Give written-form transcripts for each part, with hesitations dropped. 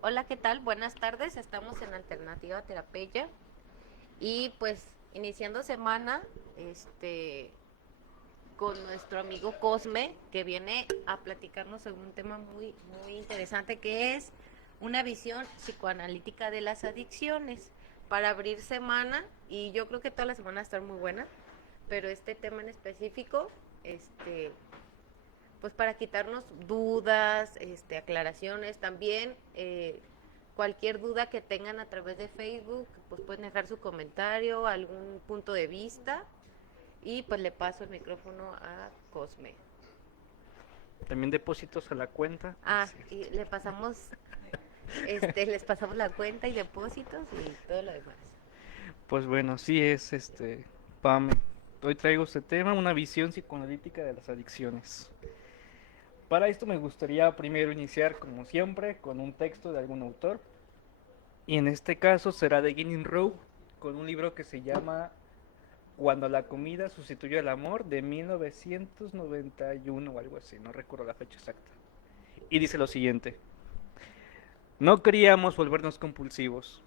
Hola, ¿qué tal? Buenas tardes. Estamos en Alternativa Terapia y pues iniciando semana, con nuestro amigo Cosme, que viene a platicarnos sobre un tema muy interesante que es una visión psicoanalítica de las adicciones para abrir semana. Y yo creo que toda la semana va a estar muy buena, pero este tema en específico, pues para quitarnos dudas, aclaraciones también. Cualquier duda que tengan a través de Facebook, pues pueden dejar su comentario, algún punto de vista, y pues le paso el micrófono a Cosme. También depósitos a la cuenta, no es Ah, cierto. y les pasamos la cuenta y depósitos y todo lo demás. Pues bueno, sí es Pame. Hoy traigo este tema, una visión psicoanalítica de las adicciones. Para esto me gustaría primero iniciar, como siempre, con un texto de algún autor. Y en este caso será de Ginning Rowe, con un libro que se llama Cuando la comida sustituyó al amor, de 1991 o algo así, no recuerdo la fecha exacta. Y dice lo siguiente: no queríamos volvernos compulsivos,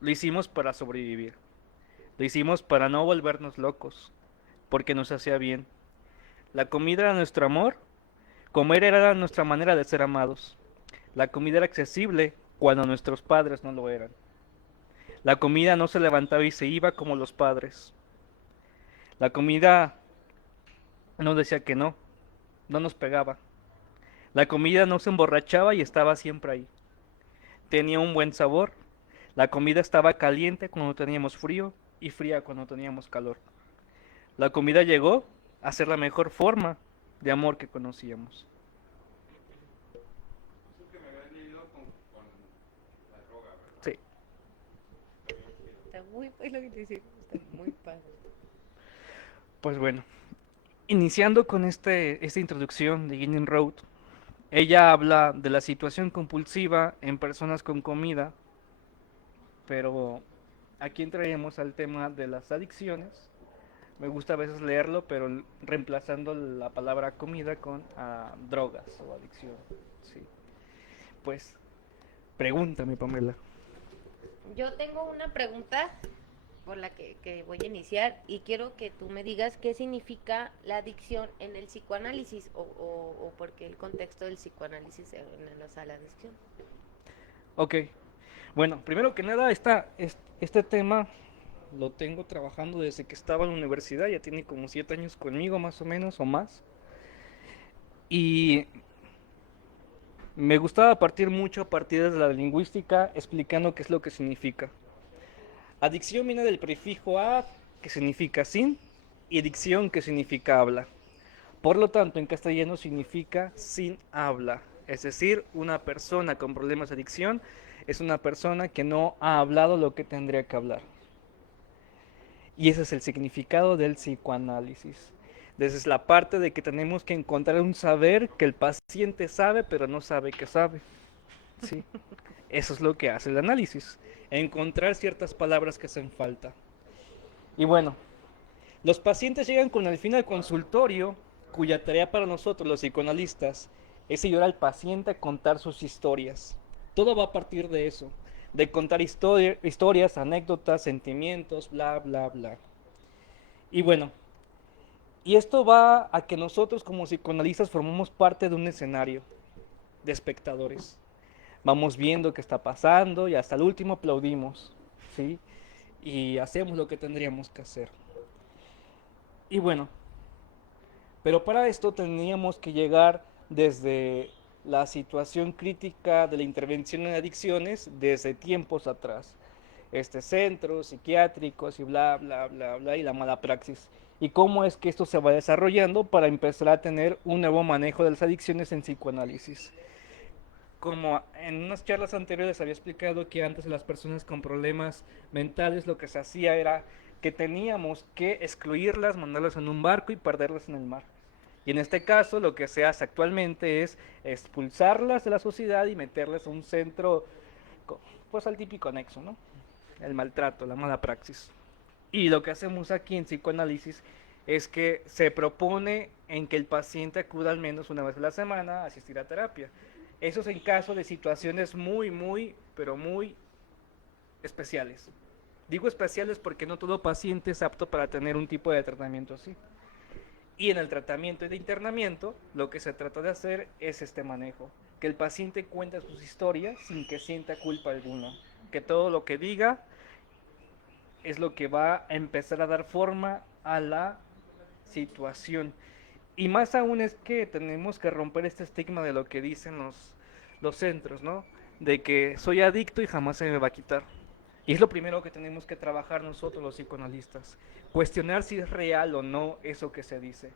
lo hicimos para sobrevivir. Lo hicimos para no volvernos locos, porque nos hacía bien. La comida era nuestro amor, comer era nuestra manera de ser amados. La comida era accesible cuando nuestros padres no lo eran. La comida no se levantaba y se iba como los padres. La comida no decía que no, no nos pegaba. La comida no se emborrachaba y estaba siempre ahí. Tenía un buen sabor. La comida estaba caliente cuando teníamos frío y fría cuando teníamos calor. La comida llegó a ser la mejor forma de amor que conocíamos. Eso que me habías leído con la droga, ¿verdad? Sí, Está bien chido. Está muy, es lo que te decía, está muy padre. pues bueno, iniciando con esta introducción de Ginning Road, ella habla de la situación compulsiva en personas con comida, pero aquí entraríamos al tema de las adicciones. Me gusta a veces leerlo, pero reemplazando la palabra comida con drogas o adicción. Sí. Pues, pregúntame, Pamela. Yo tengo una pregunta por la que voy a iniciar y quiero que tú me digas qué significa la adicción en el psicoanálisis o por qué el contexto del psicoanálisis la adicción. Ok, bueno, primero que nada, este tema lo tengo trabajando desde que estaba en la universidad, ya tiene como 7 años conmigo más o menos o más. Y me gustaba partir mucho a partir de la lingüística explicando qué es lo que significa. Adicción viene del prefijo a, que significa sin, y dicción, que significa habla. Por lo tanto, en castellano significa sin habla. Es decir, una persona con problemas de adicción es una persona que no ha hablado lo que tendría que hablar. Y ese es el significado del psicoanálisis. Desde la parte de que tenemos que encontrar un saber que el paciente sabe, pero no sabe que sabe. ¿Sí? Eso es lo que hace el análisis. Encontrar ciertas palabras que hacen falta. Y bueno, los pacientes llegan con el fin al consultorio, cuya tarea para nosotros, los psicoanalistas, es ayudar al paciente a contar sus historias. Todo va a partir de eso, de contar historias, anécdotas, sentimientos, bla, bla, bla. Y bueno, y esto va a que nosotros como psicoanalistas formamos parte de un escenario de espectadores. Vamos viendo qué está pasando y hasta el último aplaudimos, ¿sí? Y hacemos lo que tendríamos que hacer. Y bueno, pero para esto teníamos que llegar desde la situación crítica de la intervención en adicciones desde tiempos atrás. Centros psiquiátricos y bla, bla, bla, bla, y la mala praxis. Y cómo es que esto se va desarrollando para empezar a tener un nuevo manejo de las adicciones en psicoanálisis. Como en unas charlas anteriores había explicado que antes las personas con problemas mentales lo que se hacía era que teníamos que excluirlas, mandarlas en un barco y perderlas en el mar. Y en este caso lo que se hace actualmente es expulsarlas de la sociedad y meterlas a un centro, pues al típico anexo, ¿no? El maltrato, la mala praxis. Y lo que hacemos aquí en psicoanálisis es que se propone en que el paciente acuda al menos una vez a la semana a asistir a terapia. Eso es en caso de situaciones pero muy especiales. Digo especiales porque no todo paciente es apto para tener un tipo de tratamiento así. Y en el tratamiento y de internamiento, lo que se trata de hacer es este manejo. Que el paciente cuente sus historias sin que sienta culpa alguna. Que todo lo que diga es lo que va a empezar a dar forma a la situación. Y más aún es que tenemos que romper este estigma de lo que dicen los centros, ¿no? De que soy adicto y jamás se me va a quitar. Y es lo primero que tenemos que trabajar nosotros los psicoanalistas. Cuestionar si es real o no eso que se dice.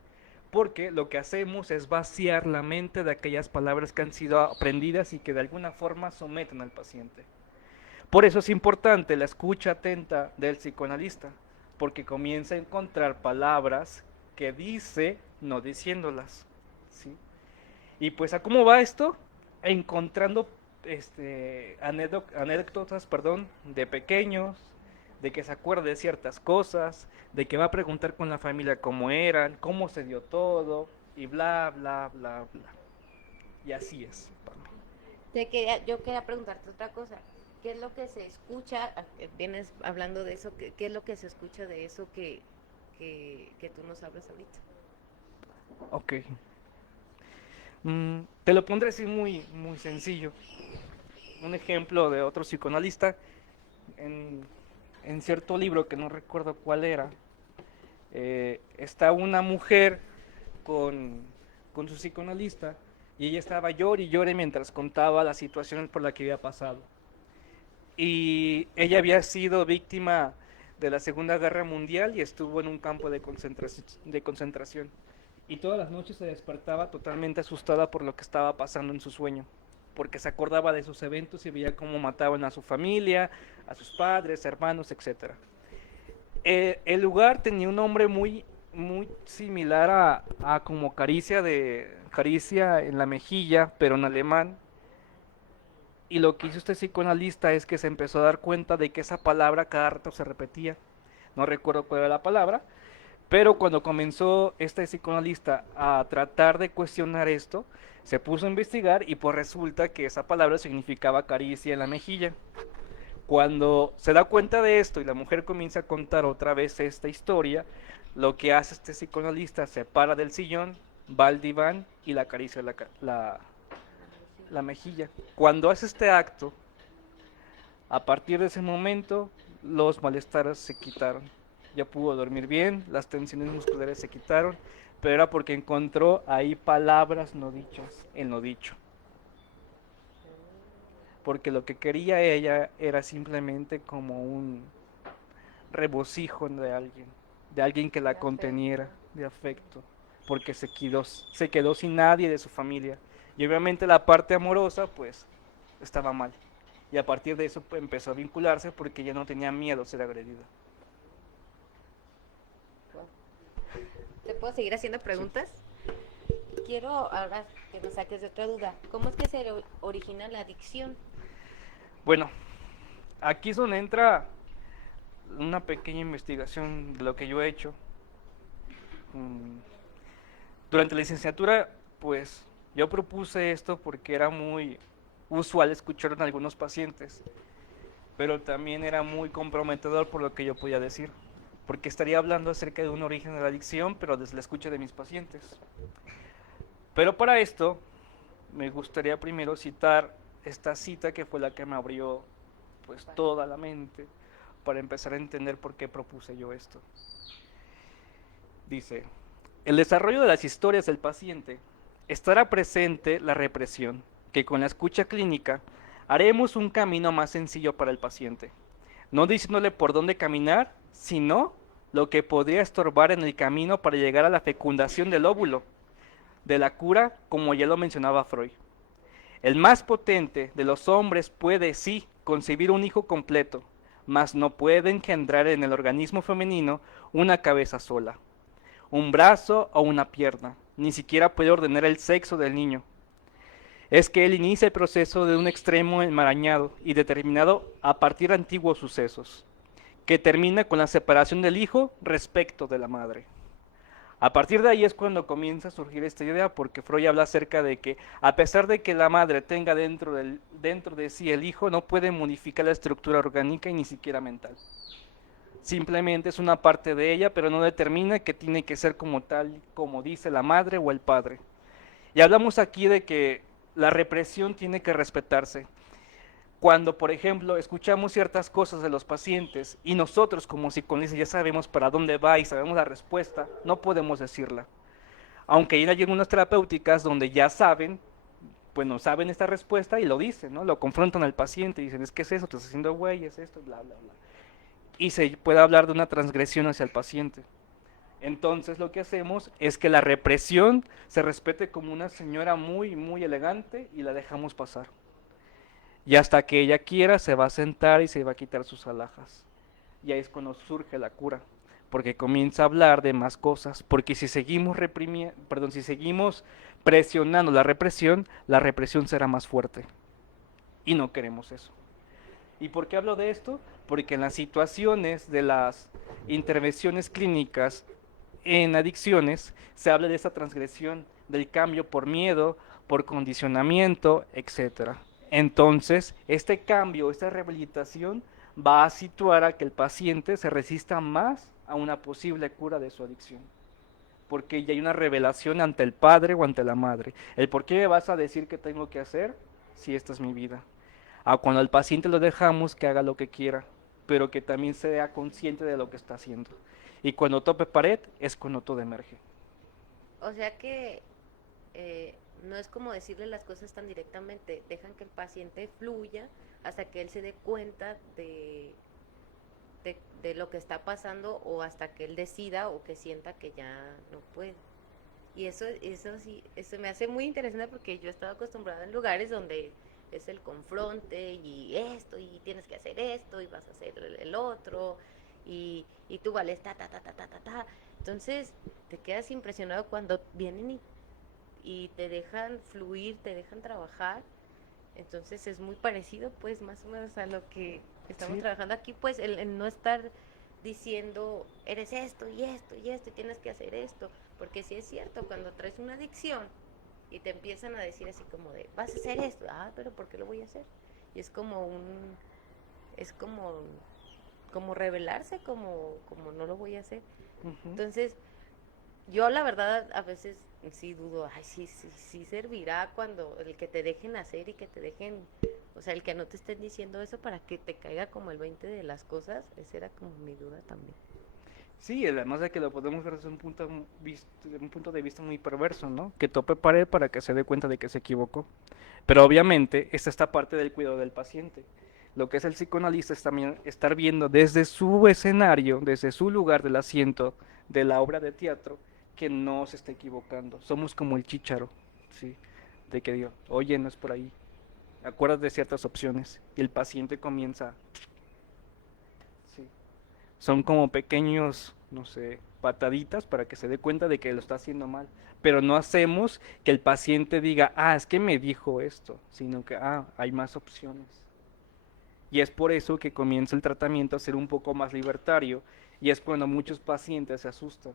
Porque lo que hacemos es vaciar la mente de aquellas palabras que han sido aprendidas y que de alguna forma someten al paciente. Por eso es importante la escucha atenta del psicoanalista, porque comienza a encontrar palabras que dice no diciéndolas, ¿sí? Y pues a cómo va esto, encontrando anécdotas, de pequeños, de que se acuerda de ciertas cosas, de que va a preguntar con la familia cómo eran, cómo se dio todo, y bla, bla, bla, bla. Y así es. Yo quería preguntarte otra cosa. ¿Qué es lo que se escucha? Vienes hablando de eso. ¿Qué es lo que se escucha de eso que tú nos hablas ahorita? Ok. Te lo pondré así muy sencillo. Un ejemplo de otro psicoanalista en cierto libro que no recuerdo cuál era. Está una mujer con su psicoanalista y ella estaba llore y llore mientras contaba las situaciones por las que había pasado. Y ella había sido víctima de la Segunda Guerra Mundial y estuvo en un campo de concentración. Y todas las noches se despertaba totalmente asustada por lo que estaba pasando en su sueño, porque se acordaba de esos eventos y veía cómo mataban a su familia, a sus padres, hermanos, etc. El lugar tenía un nombre muy similar a como caricia en la mejilla, pero en alemán. Y lo que hizo este psicoanalista es que se empezó a dar cuenta de que esa palabra cada rato se repetía. No recuerdo cuál era la palabra, pero cuando comenzó este psicoanalista a tratar de cuestionar esto, se puso a investigar y pues resulta que esa palabra significaba caricia en la mejilla. Cuando se da cuenta de esto y la mujer comienza a contar otra vez esta historia, lo que hace este psicoanalista se para del sillón, va al diván y la acaricia la mejilla. Cuando hace este acto, a partir de ese momento, los malestares se quitaron. Ya pudo dormir bien, las tensiones musculares se quitaron, pero era porque encontró ahí palabras no dichas en lo dicho. Porque lo que quería ella era simplemente como un regocijo de alguien que la conteniera, de afecto, porque se quedó sin nadie de su familia. Y obviamente la parte amorosa, pues, estaba mal. Y a partir de eso pues, empezó a vincularse porque ya no tenía miedo a ser agredida. ¿Te puedo seguir haciendo preguntas? Sí. Quiero ahora que nos saques de otra duda. ¿Cómo es que se origina la adicción? Bueno, aquí es donde entra una pequeña investigación de lo que yo he hecho. Durante la licenciatura, pues, yo propuse esto porque era muy usual escucharlo en algunos pacientes, pero también era muy comprometedor por lo que yo podía decir, porque estaría hablando acerca de un origen de la adicción, pero desde la escucha de mis pacientes. Pero para esto, me gustaría primero citar esta cita que fue la que me abrió pues toda la mente para empezar a entender por qué propuse yo esto. Dice: el desarrollo de las historias del paciente estará presente la represión, que con la escucha clínica haremos un camino más sencillo para el paciente, no diciéndole por dónde caminar, sino lo que podría estorbar en el camino para llegar a la fecundación del óvulo, de la cura, como ya lo mencionaba Freud. El más potente de los hombres puede, sí, concebir un hijo completo, mas no puede engendrar en el organismo femenino una cabeza sola, un brazo o una pierna, ni siquiera puede ordenar el sexo del niño. Es que él inicia el proceso de un extremo enmarañado y determinado a partir de antiguos sucesos, que termina con la separación del hijo respecto de la madre. A partir de ahí es cuando comienza a surgir esta idea, porque Freud habla acerca de que a pesar de que la madre tenga dentro de sí el hijo, no puede modificar la estructura orgánica y ni siquiera mental. Simplemente es una parte de ella, pero no determina que tiene que ser como tal, como dice la madre o el padre. Y hablamos aquí de que la represión tiene que respetarse. Cuando, por ejemplo, escuchamos ciertas cosas de los pacientes y nosotros como psicoanalistas ya sabemos para dónde va y sabemos la respuesta, no podemos decirla. Aunque hay algunas terapéuticas donde ya saben, bueno, saben esta respuesta y lo dicen, ¿no? Lo confrontan al paciente y dicen, es que es eso, te estás haciendo güey, es esto, bla, bla, bla. Y se puede hablar de una transgresión hacia el paciente. Entonces lo que hacemos es que la represión se respete como una señora muy, muy elegante y la dejamos pasar. Y hasta que ella quiera se va a sentar y se va a quitar sus alhajas. Y ahí es cuando surge la cura, porque comienza a hablar de más cosas, porque si seguimos si seguimos presionando la represión será más fuerte. Y no queremos eso. ¿Y por qué hablo de esto? Porque en las situaciones de las intervenciones clínicas en adicciones se habla de esa transgresión, del cambio por miedo, por condicionamiento, etcétera. Entonces, este cambio, esta rehabilitación va a situar a que el paciente se resista más a una posible cura de su adicción. Porque ya hay una revelación ante el padre o ante la madre. El por qué me vas a decir qué tengo que hacer si esta es mi vida. A cuando al paciente lo dejamos que haga lo que quiera, pero que también sea consciente de lo que está haciendo. Y cuando tope pared es cuando todo emerge. O sea que no es como decirle las cosas tan directamente, dejan que el paciente fluya hasta que él se dé cuenta de lo que está pasando o hasta que él decida o que sienta que ya no puede. Y eso sí, eso me hace muy interesante porque yo he estado acostumbrada en lugares donde es el confronte y esto y tienes que hacer esto y vas a hacer el otro y tú vales ta. Entonces te quedas impresionado cuando vienen y te dejan fluir, te dejan trabajar. Entonces es muy parecido pues más o menos a lo que estamos Sí. trabajando aquí, pues el no estar diciendo eres esto y esto y esto y tienes que hacer esto, porque sí es cierto, cuando traes una adicción y te empiezan a decir así como de vas a hacer esto, pero ¿por qué lo voy a hacer? Y es como es como rebelarse, como no lo voy a hacer. Uh-huh. Entonces yo la verdad a veces sí dudo, sí servirá cuando el que te dejen hacer y que te dejen, o sea, el que no te estén diciendo eso para que te caiga como el 20 de las cosas, esa era como mi duda también. Sí, además de que lo podemos ver desde un punto de vista muy perverso, ¿no? Que tope pared para que se dé cuenta de que se equivocó. Pero obviamente esta está parte del cuidado del paciente. Lo que es el psicoanalista es también estar viendo desde su escenario, desde su lugar del asiento de la obra de teatro, que no se está equivocando. Somos como el chícharo, ¿sí? De que digo, oye, no es por ahí. Acuérdate de ciertas opciones. Y el paciente comienza, sí. Son como pequeños, no sé, pataditas para que se dé cuenta de que lo está haciendo mal. Pero no hacemos que el paciente diga, es que me dijo esto, sino que, hay más opciones. Y es por eso que comienza el tratamiento a ser un poco más libertario y es cuando muchos pacientes se asustan,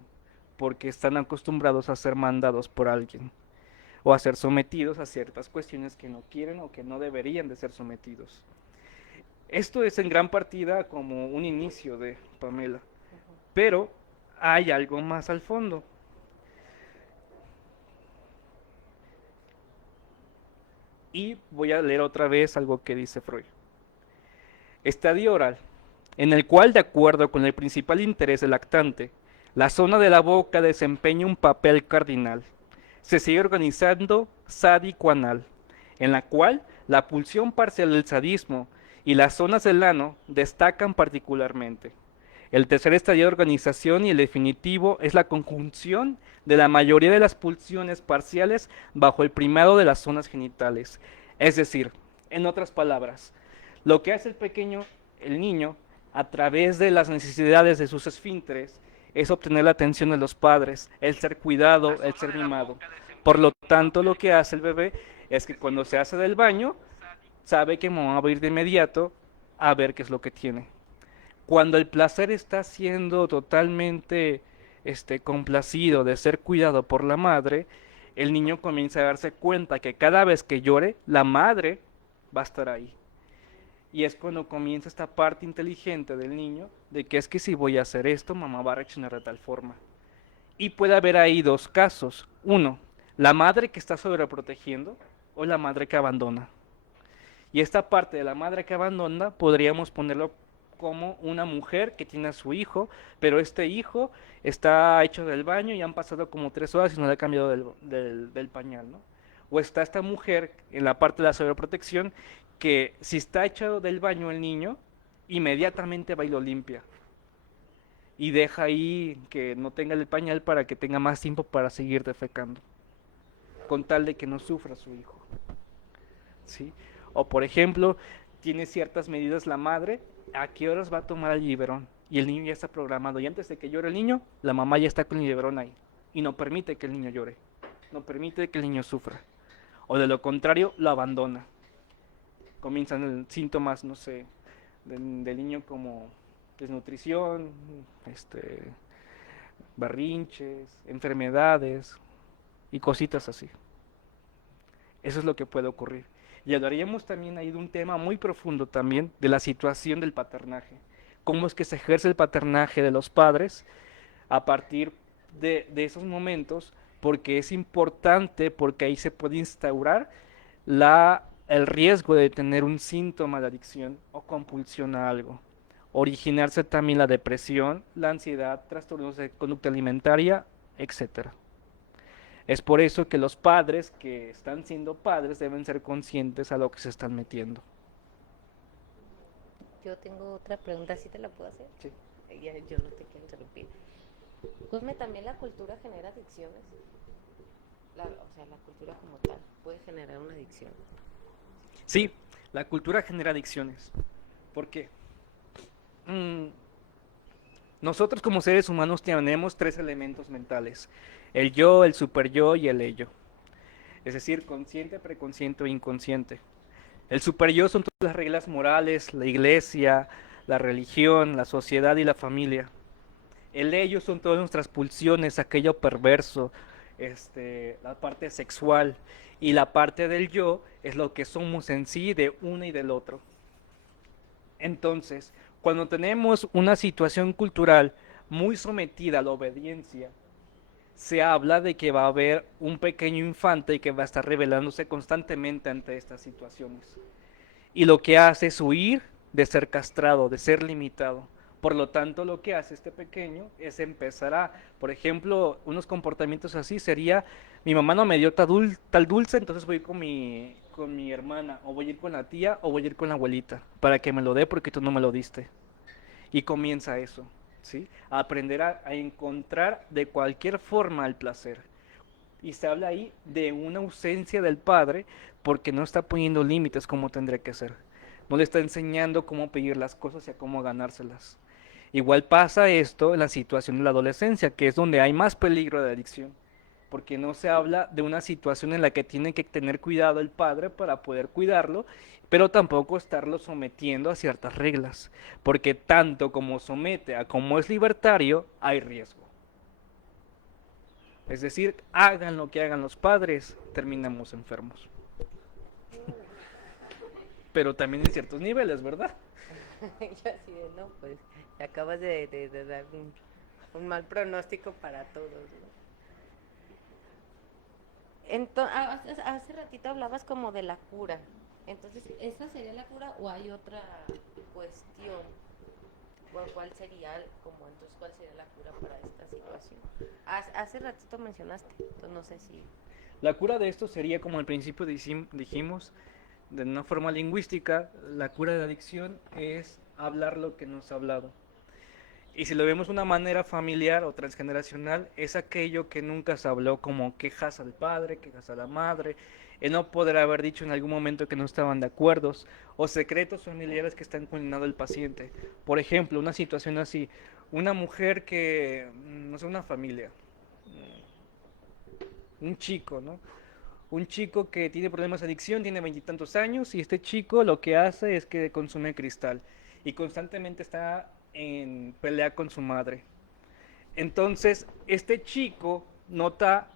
porque están acostumbrados a ser mandados por alguien o a ser sometidos a ciertas cuestiones que no quieren o que no deberían de ser sometidos. Esto es en gran partida como un inicio de Pamela, pero hay algo más al fondo. Y voy a leer otra vez algo que dice Freud. Estadio oral, en el cual, de acuerdo con el principal interés del lactante, la zona de la boca desempeña un papel cardinal. Se sigue organizando sádico-anal, en la cual la pulsión parcial del sadismo y las zonas del ano destacan particularmente. El tercer estadio de organización y el definitivo es la conjunción de la mayoría de las pulsiones parciales bajo el primado de las zonas genitales. Es decir, en otras palabras, lo que hace el niño, a través de las necesidades de sus esfínteres, es obtener la atención de los padres, el ser cuidado, el ser mimado. Por lo tanto, lo que hace el bebé es que cuando se hace del baño, sabe que mamá va a ir de inmediato a ver qué es lo que tiene. Cuando el placer está siendo totalmente complacido de ser cuidado por la madre, el niño comienza a darse cuenta que cada vez que llore, la madre va a estar ahí. Y es cuando comienza esta parte inteligente del niño de que es que si voy a hacer esto, mamá va a reaccionar de tal forma. Y puede haber ahí dos casos. Uno, la madre que está sobreprotegiendo o la madre que abandona. Y esta parte de la madre que abandona podríamos ponerlo como una mujer que tiene a su hijo, pero este hijo está hecho del baño y han pasado como 3 horas y no le ha cambiado del pañal, ¿no? O está esta mujer en la parte de la sobreprotección que si está hecho del baño el niño, inmediatamente va y lo limpia. Y deja ahí que no tenga el pañal para que tenga más tiempo para seguir defecando, con tal de que no sufra su hijo. ¿Sí? O por ejemplo, tiene ciertas medidas la madre, a qué horas va a tomar el biberón. Y el niño ya está programado. Y antes de que llore el niño, la mamá ya está con el biberón ahí. Y no permite que el niño llore. No permite que el niño sufra. O de lo contrario, lo abandona. Comienzan síntomas, no sé, del niño como desnutrición, berrinches, enfermedades y cositas así. Eso es lo que puede ocurrir. Y hablaríamos también ahí de un tema muy profundo también, de la situación del paternaje. Cómo es que se ejerce el paternaje de los padres a partir de esos momentos, porque es importante, porque ahí se puede instaurar el riesgo de tener un síntoma de adicción o compulsión a algo. Originarse también la depresión, la ansiedad, trastornos de conducta alimentaria, etcétera. Es por eso que los padres que están siendo padres deben ser conscientes a lo que se están metiendo. Yo tengo otra pregunta, ¿sí te la puedo hacer? Sí. Yo no te quiero interrumpir. Cosme, ¿también la cultura genera adicciones? O sea, la cultura como tal puede generar una adicción. Sí, la cultura genera adicciones. ¿Por qué? Nosotros como seres humanos tenemos 3 elementos mentales: el yo, el super yo y el ello. Es decir, consciente, preconsciente o inconsciente. El super yo son todas las reglas morales, la iglesia, la religión, la sociedad y la familia. El ello son todas nuestras pulsiones, aquello perverso, la parte sexual. Y la parte del yo es lo que somos en sí de uno y del otro. Entonces, cuando tenemos una situación cultural muy sometida a la obediencia, se habla de que va a haber un pequeño infante y que va a estar rebelándose constantemente ante estas situaciones. Y lo que hace es huir de ser castrado, de ser limitado. Por lo tanto, lo que hace este pequeño es empezar a, por ejemplo, unos comportamientos así sería: mi mamá no me dio tal dulce, entonces voy a ir con mi hermana, o voy a ir con la tía, o voy a ir con la abuelita, para que me lo dé porque tú no me lo diste. Y comienza eso, ¿sí? A aprender a encontrar de cualquier forma el placer. Y se habla ahí de una ausencia del padre porque no está poniendo límites como tendría que ser. No le está enseñando cómo pedir las cosas y a cómo ganárselas. Igual pasa esto en la situación de la adolescencia, que es donde hay más peligro de adicción, porque no se habla de una situación en la que tiene que tener cuidado el padre para poder cuidarlo, pero tampoco estarlo sometiendo a ciertas reglas, porque tanto como somete a como es libertario, hay riesgo. Es decir, hagan lo que hagan los padres, terminamos enfermos. Pero también en ciertos niveles, ¿verdad? Yo así de, no, pues, te acabas de dar un mal pronóstico para todos, ¿no? Hace ratito hablabas como de la cura. Entonces, ¿esa sería la cura o hay otra cuestión? ¿Cuál sería, cuál sería la cura para esta situación? Hace ratito mencionaste, entonces no sé si... La cura de esto sería, como al principio dijimos, de una forma lingüística, la cura de adicción es hablar lo que nos ha hablado. Y si lo vemos de una manera familiar o transgeneracional, es aquello que nunca se habló, como quejas al padre, quejas a la madre, el no poder haber dicho en algún momento que no estaban de acuerdo, o secretos familiares que están condenando al paciente. Por ejemplo, una situación así, una mujer que, no sé, una familia, un chico, ¿no? Un chico que tiene problemas de adicción, tiene 20 y tantos años, y este chico lo que hace es que consume cristal y constantemente está en pelea con su madre. Entonces, este chico nota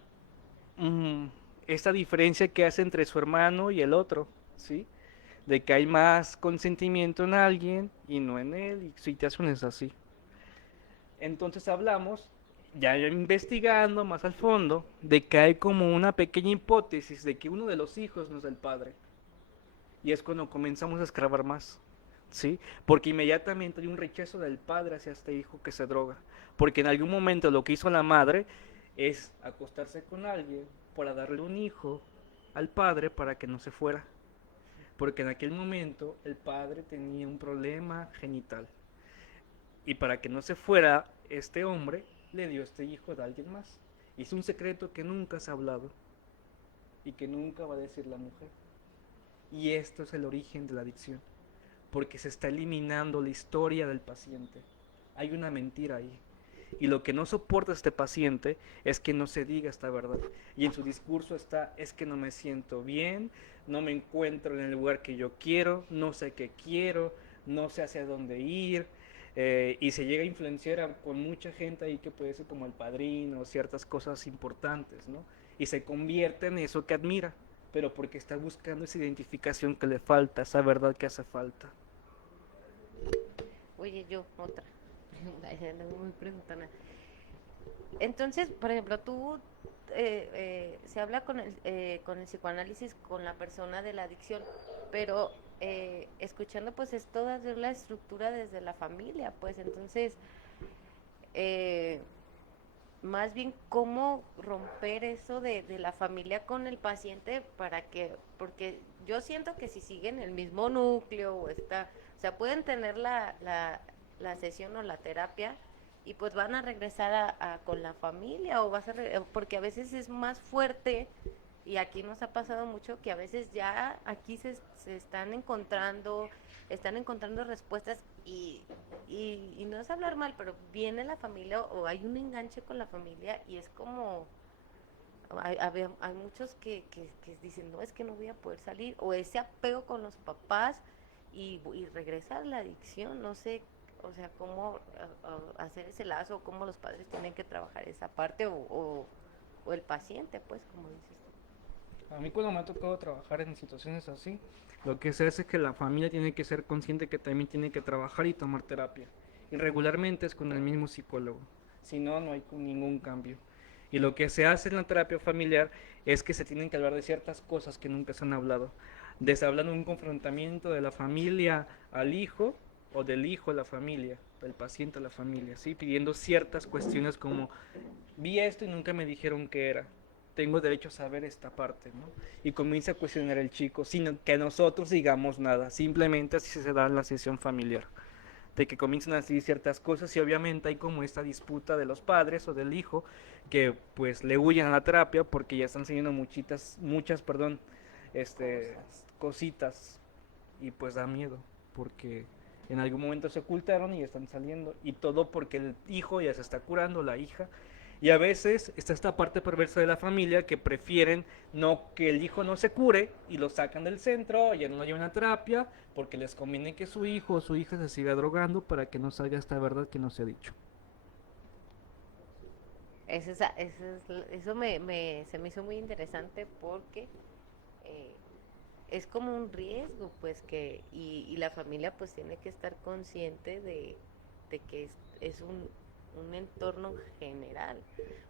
mm, esta diferencia que hace entre su hermano y el otro, ¿sí? De que hay más consentimiento en alguien y no en él, y situaciones así. Entonces hablamos, ya investigando más al fondo, de que hay como una pequeña hipótesis de que uno de los hijos no es el padre. Y es cuando comenzamos a escarbar más, ¿sí? Porque inmediatamente hay un rechazo del padre hacia este hijo que se droga. Porque en algún momento lo que hizo la madre es acostarse con alguien para darle un hijo al padre para que no se fuera. Porque en aquel momento el padre tenía un problema genital. Y para que no se fuera este hombre, le dio este hijo de alguien más. Y es un secreto que nunca se ha hablado y que nunca va a decir la mujer. Y esto es el origen de la adicción, porque se está eliminando la historia del paciente. Hay una mentira ahí. Y lo que no soporta este paciente es que no se diga esta verdad. Y en su discurso está, es que no me siento bien, no me encuentro en el lugar que yo quiero, no sé qué quiero, no sé hacia dónde ir. Y se llega a influenciar con mucha gente ahí que puede ser como el padrino, ciertas cosas importantes, ¿no? Y se convierte en eso que admira, pero porque está buscando esa identificación que le falta, esa verdad que hace falta. Oye, yo, otra. Ay, no me preguntan nada. Entonces, por ejemplo, tú se habla con el psicoanálisis con la persona de la adicción, pero escuchando pues es toda la estructura desde la familia, pues entonces eh, más bien cómo romper eso de la familia con el paciente para que, porque yo siento que si siguen el mismo núcleo o sea, pueden tener la sesión o la terapia y pues van a regresar con la familia o porque a veces es más fuerte y aquí nos ha pasado mucho que a veces ya aquí se están encontrando respuestas y no es hablar mal, pero viene la familia o hay un enganche con la familia y es como, hay muchos que dicen, no, es que no voy a poder salir, o ese apego con los papás y regresar a la adicción, no sé, o sea, cómo hacer ese lazo, cómo los padres tienen que trabajar esa parte o el paciente, pues, como dices tú. A mí cuando me ha tocado trabajar en situaciones así, lo que se hace es que la familia tiene que ser consciente que también tiene que trabajar y tomar terapia. Y regularmente es con el mismo psicólogo. Si no, no hay ningún cambio. Y lo que se hace en la terapia familiar es que se tienen que hablar de ciertas cosas que nunca se han hablado. Deshablando un confrontamiento de la familia al hijo o del hijo a la familia, del paciente a la familia, ¿sí? Pidiendo ciertas cuestiones como, vi esto y nunca me dijeron qué era, tengo derecho a saber esta parte, ¿no? Y comienza a cuestionar el chico, sin que nosotros digamos nada, simplemente así se da en la sesión familiar, de que comienzan a decir ciertas cosas y obviamente hay como esta disputa de los padres o del hijo que pues le huyen a la terapia porque ya están saliendo muchas, este, cositas y pues da miedo porque en algún momento se ocultaron y están saliendo y todo porque el hijo ya se está curando, la hija. Y a veces está esta parte perversa de la familia que prefieren no que el hijo no se cure y lo sacan del centro, ya no lo llevan a terapia porque les conviene que su hijo o su hija se siga drogando para que no salga esta verdad que no se ha dicho. Eso se me hizo muy interesante porque eh, es como un riesgo, pues y la familia pues tiene que estar consciente de que es un entorno general,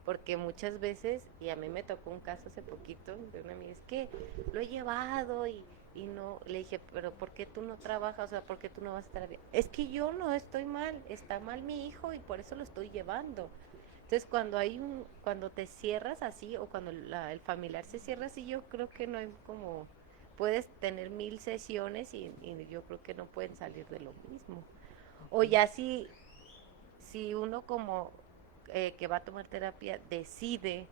porque muchas veces, y a mí me tocó un caso hace poquito de una amiga, es que lo he llevado y no, le dije, pero ¿por qué tú no trabajas? O sea, ¿por qué tú no vas a estar bien? Es que yo no estoy mal, está mal mi hijo y por eso lo estoy llevando. Entonces, cuando te cierras así o cuando el familiar se cierra así, yo creo que no hay como, puedes tener 1000 sesiones y yo creo que no pueden salir de lo mismo. O ya si uno como que va a tomar terapia decide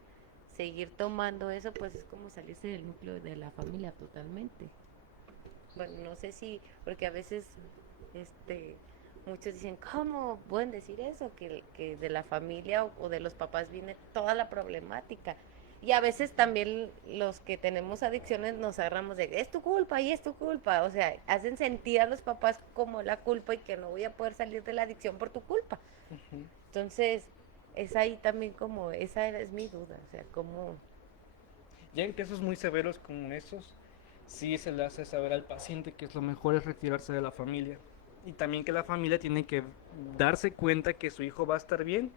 seguir tomando eso, pues es como salirse del núcleo de la familia totalmente. Bueno, no sé si, porque a veces este muchos dicen, ¿cómo pueden decir eso? Que de la familia o de los papás viene toda la problemática. Y a veces también los que tenemos adicciones nos agarramos de, es tu culpa y es tu culpa. O sea, hacen sentir a los papás como la culpa y que no voy a poder salir de la adicción por tu culpa. Uh -huh. Entonces, es ahí también como, es mi duda, o sea, como, Ya en casos muy severos como esos, sí se le hace saber al paciente que es lo mejor es retirarse de la familia. Y también que la familia tiene que darse cuenta que su hijo va a estar bien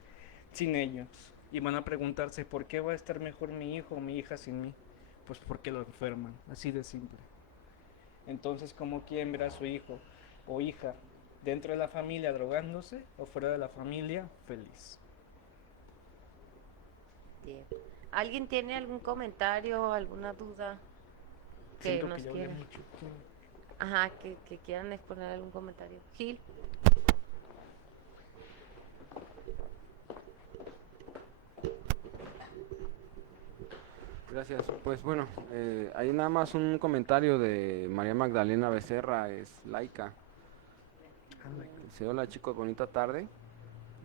sin ellos. Y van a preguntarse, ¿por qué va a estar mejor mi hijo o mi hija sin mí? Pues porque lo enferman, así de simple. Entonces, ¿cómo quieren ver a su hijo o hija dentro de la familia drogándose o fuera de la familia feliz? bien. ¿Alguien tiene algún comentario, alguna duda que Siento que nos ya hablé quiera? mucho. Ajá, que quieran exponer algún comentario. Gil. Gracias. Pues bueno, hay nada más un comentario de María Magdalena Becerra, es laica. Dice, hola chicos, bonita tarde.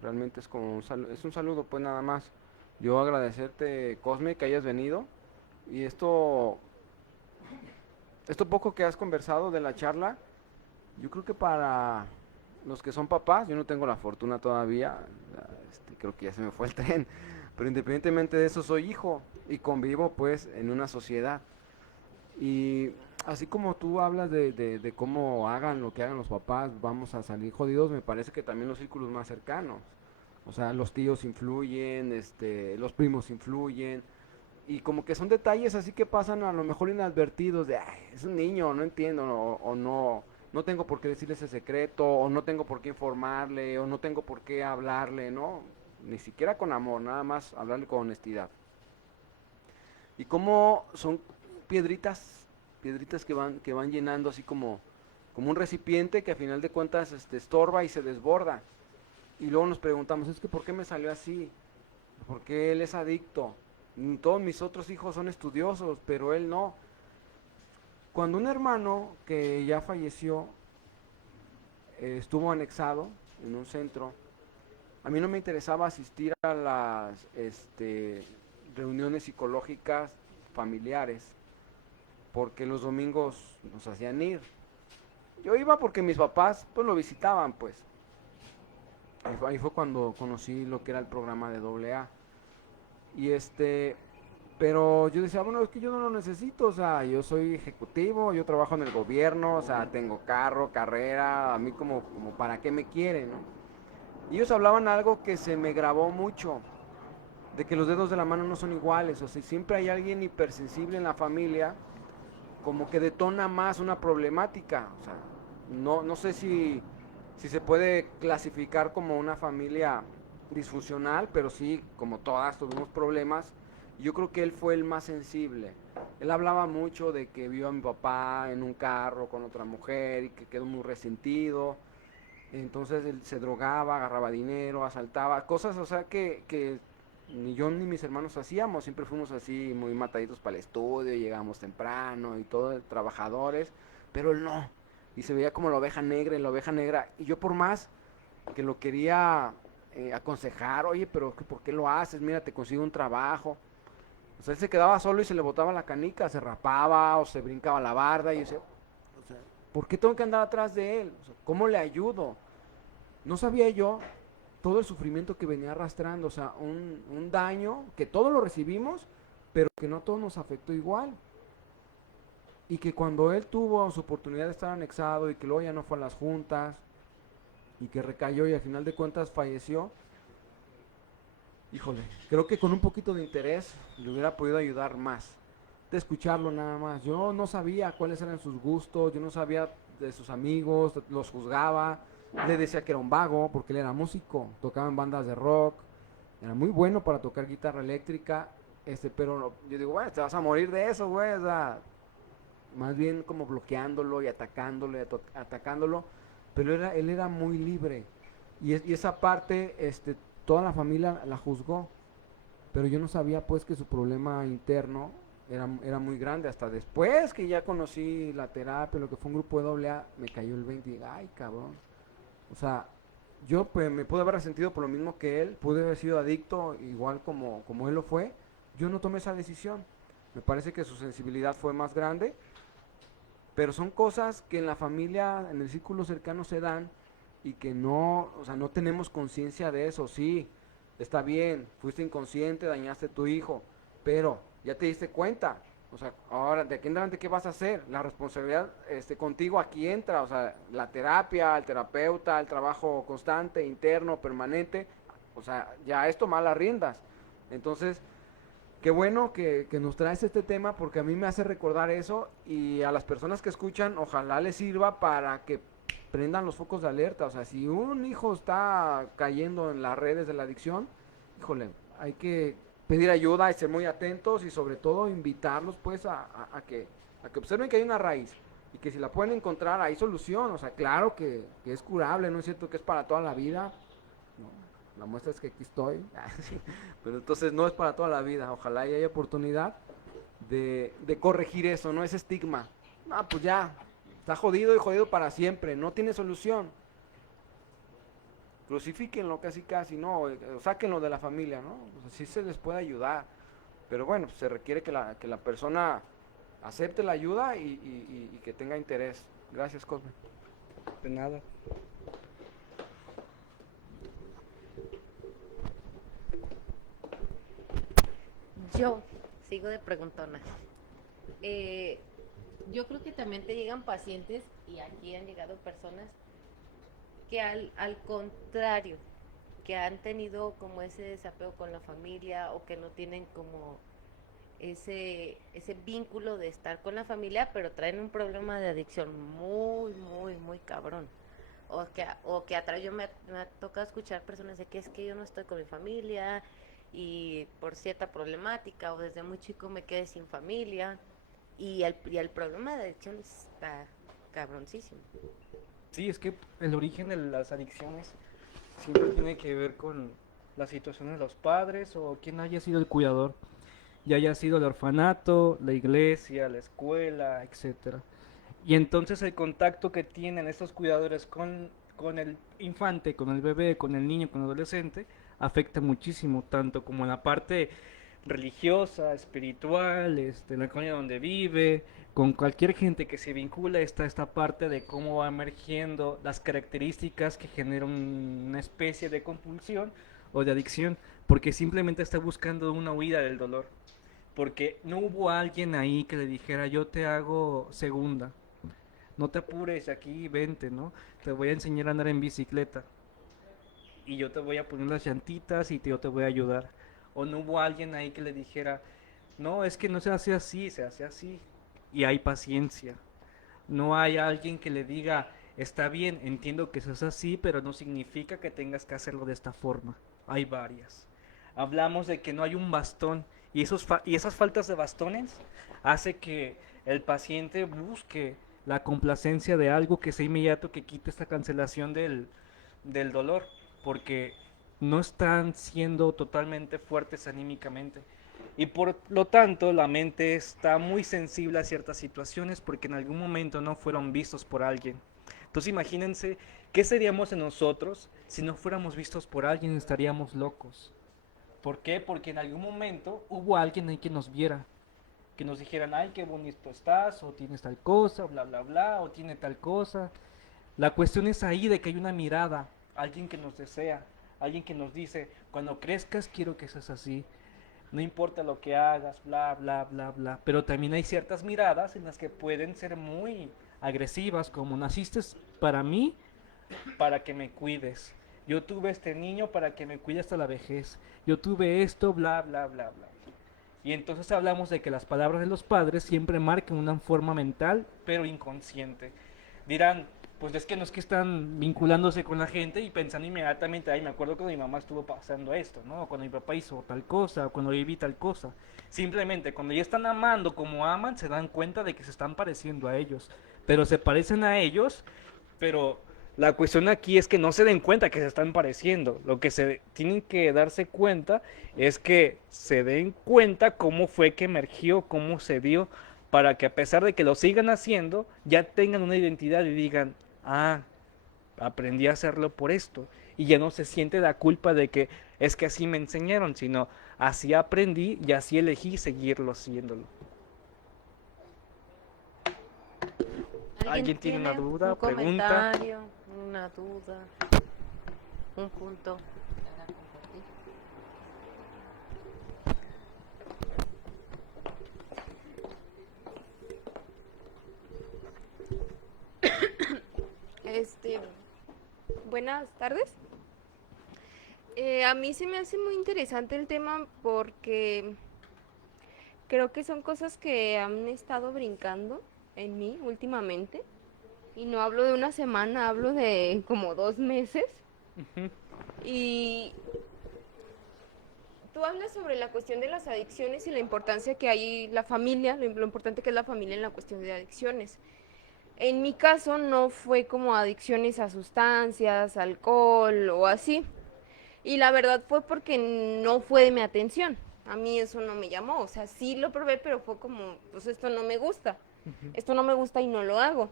Realmente es como es un saludo, pues nada más. Yo agradecerte, Cosme, que hayas venido. Y esto poco que has conversado de la charla, yo creo que para los que son papás, yo no tengo la fortuna todavía, creo que ya se me fue el tren, pero independientemente de eso soy hijo y convivo pues en una sociedad. Y así como tú hablas de cómo hagan lo que hagan los papás, vamos a salir jodidos, me parece que también los círculos más cercanos. O sea, los tíos influyen, los primos influyen, y como que son detalles así que pasan a lo mejor inadvertidos de, "Ay, es un niño, no entiendo, o no, no tengo por qué decirle ese secreto, o no tengo por qué informarle, o no tengo por qué hablarle, ¿no? Ni siquiera con amor, nada más hablarle con honestidad. Y como son piedritas, piedritas que van llenando así como un recipiente que a final de cuentas estorba y se desborda. Y luego nos preguntamos, es que ¿por qué me salió así? ¿Por qué él es adicto? Todos mis otros hijos son estudiosos, pero él no. Cuando un hermano que ya falleció estuvo anexado en un centro, a mí no me interesaba asistir a las reuniones psicológicas familiares, porque los domingos nos hacían ir. Yo iba porque mis papás pues lo visitaban, pues. Ahí fue cuando conocí lo que era el programa de AA. Y pero yo decía, bueno, es que yo no lo necesito, o sea, yo soy ejecutivo, yo trabajo en el gobierno, o sea, tengo carro, carrera, a mí como para qué me quieren, ¿no? Y ellos hablaban algo que se me grabó mucho, de que los dedos de la mano no son iguales, o sea, siempre hay alguien hipersensible en la familia, como que detona más una problemática, o sea, no sé si se puede clasificar como una familia disfuncional, pero sí, como todas tuvimos problemas. Yo creo que él fue el más sensible. Él hablaba mucho de que vio a mi papá en un carro con otra mujer y que quedó muy resentido. Entonces él se drogaba, agarraba dinero, asaltaba, cosas, o sea, que ni yo ni mis hermanos hacíamos. Siempre fuimos así muy mataditos para el estudio, llegábamos temprano y todo, trabajadores, pero él no. Y se veía como la oveja negra y la oveja negra. Y yo por más que lo quería aconsejar, oye, pero ¿por qué lo haces? Mira, te consigo un trabajo. O sea, él se quedaba solo y se le botaba la canica, se rapaba o se brincaba la barda y yo decía, o sea, ¿por qué tengo que andar atrás de él? O sea, ¿cómo le ayudo? No sabía yo todo el sufrimiento que venía arrastrando, o sea, un daño que todos lo recibimos, pero que no todos nos afectó igual. Y que cuando él tuvo su oportunidad de estar anexado y que luego ya no fue a las juntas y que recayó y al final de cuentas falleció, híjole, creo que con un poquito de interés le hubiera podido ayudar más, de escucharlo nada más. Yo no sabía cuáles eran sus gustos, yo no sabía de sus amigos, los juzgaba, le decía que era un vago porque él era músico, tocaba en bandas de rock, era muy bueno para tocar guitarra eléctrica, pero yo digo, bueno, te vas a morir de eso, güey, o sea, más bien como bloqueándolo y atacándolo, atacándolo, pero él era muy libre. Y esa parte, toda la familia la juzgó, pero yo no sabía pues que su problema interno era muy grande. Hasta después que ya conocí la terapia, lo que fue un grupo de AA, me cayó el 20 y dije, ay cabrón. O sea, yo pues me pude haber resentido por lo mismo que él, pude haber sido adicto igual como él lo fue. Yo no tomé esa decisión. Me parece que su sensibilidad fue más grande, pero son cosas que en la familia, en el círculo cercano se dan y que no, o sea, no tenemos conciencia de eso. Sí, está bien, fuiste inconsciente, dañaste a tu hijo, pero ya te diste cuenta. O sea, ahora, de aquí en adelante, ¿qué vas a hacer? La responsabilidad contigo aquí entra, o sea, la terapia, el terapeuta, el trabajo constante, interno, permanente, o sea, ya es tomar las riendas. Entonces, qué bueno que nos traes este tema porque a mí me hace recordar eso y a las personas que escuchan, ojalá les sirva para que prendan los focos de alerta. O sea, si un hijo está cayendo en las redes de la adicción, híjole, hay que pedir ayuda y ser muy atentos y sobre todo invitarlos pues a que observen que hay una raíz y que si la pueden encontrar hay solución. O sea, claro que es curable, no es cierto que es para toda la vida. No, la muestra es que aquí estoy. Pero entonces no es para toda la vida. Ojalá y haya oportunidad de corregir eso, no ese estigma. Ah, pues ya, está jodido y jodido para siempre, no tiene solución. Crucifíquenlo casi casi, ¿no? O sáquenlo de la familia, ¿no? O sea, sí se les puede ayudar. Pero bueno, pues se requiere que la persona acepte la ayuda y que tenga interés. Gracias, Cosme. De nada. Yo sigo de preguntona. Yo creo que también te llegan pacientes, y aquí han llegado personas que al contrario, que han tenido como ese desapego con la familia o que no tienen como ese vínculo de estar con la familia, pero traen un problema de adicción muy, muy, muy cabrón. O que atrás me ha tocado escuchar personas de que es que yo no estoy con mi familia y por cierta problemática o desde muy chico me quedé sin familia y el problema de adicción está cabroncísimo. Sí, es que el origen de las adicciones siempre tiene que ver con las situaciones de los padres o quien haya sido el cuidador, ya haya sido el orfanato, la iglesia, la escuela, etcétera. Y entonces el contacto que tienen estos cuidadores con el infante, con el bebé, con el niño, con el adolescente, afecta muchísimo, tanto como en la parte religiosa, espiritual, en la colonia donde vive, con cualquier gente que se vincula, está esta parte de cómo va emergiendo las características que generan una especie de compulsión o de adicción, porque simplemente está buscando una huida del dolor, porque no hubo alguien ahí que le dijera yo te hago segunda, no te apures aquí, vente, ¿no? Te voy a enseñar a andar en bicicleta y yo te voy a poner las llantitas y yo te voy a ayudar. O no hubo alguien ahí que le dijera, no, es que no se hace así, se hace así. Y hay paciencia. No hay alguien que le diga, está bien, entiendo que eso es así, pero no significa que tengas que hacerlo de esta forma. Hay varias. Hablamos de que no hay un bastón y, y esas faltas de bastones hace que el paciente busque la complacencia de algo que sea inmediato, que quite esta cancelación del dolor, porque no están siendo totalmente fuertes anímicamente. Y por lo tanto, la mente está muy sensible a ciertas situaciones porque en algún momento no fueron vistos por alguien. Entonces imagínense qué seríamos de nosotros si no fuéramos vistos por alguien, estaríamos locos. ¿Por qué? Porque en algún momento hubo alguien ahí que nos viera, que nos dijeran, ay, qué bonito estás, o tienes tal cosa, bla, bla, bla, o tiene tal cosa. La cuestión es ahí de que hay una mirada, alguien que nos desea, alguien que nos dice, cuando crezcas quiero que seas así, no importa lo que hagas, bla, bla, bla, bla. Pero también hay ciertas miradas en las que pueden ser muy agresivas, como naciste para mí, para que me cuides. Yo tuve este niño para que me cuide hasta la vejez. Yo tuve esto, bla, bla, bla, bla. Y entonces hablamos de que las palabras de los padres siempre marcan una forma mental, pero inconsciente. Dirán, pues es que no es que están vinculándose con la gente y pensando inmediatamente, ay, me acuerdo cuando mi mamá estuvo pasando esto, ¿no? O cuando mi papá hizo tal cosa, o cuando viví tal cosa. Simplemente, cuando ya están amando como aman, se dan cuenta de que se están pareciendo a ellos. Pero se parecen a ellos, pero la cuestión aquí es que no se den cuenta que se están pareciendo. Lo que se tienen que darse cuenta es que se den cuenta cómo fue que emergió, cómo se dio, para que a pesar de que lo sigan haciendo, ya tengan una identidad y digan, ah, aprendí a hacerlo por esto. Y ya no se siente la culpa de que es que así me enseñaron, sino así aprendí y así elegí seguirlo haciéndolo. ¿Alguien tiene una duda, un pregunta? comentario, una duda, un punto? este, buenas tardes. A mí se me hace muy interesante el tema porque creo que son cosas que han estado brincando en mí últimamente. Y no hablo de una semana, hablo de como 2 meses. Ujú. Y tú hablas sobre la cuestión de las adicciones y la importancia que hay la familia, lo importante que es la familia en la cuestión de adicciones. En mi caso no fue como adicciones a sustancias, alcohol o así. Y la verdad fue porque no fue de mi atención. A mí eso no me llamó. O sea, sí lo probé, pero fue como, pues esto no me gusta. Esto no me gusta y no lo hago.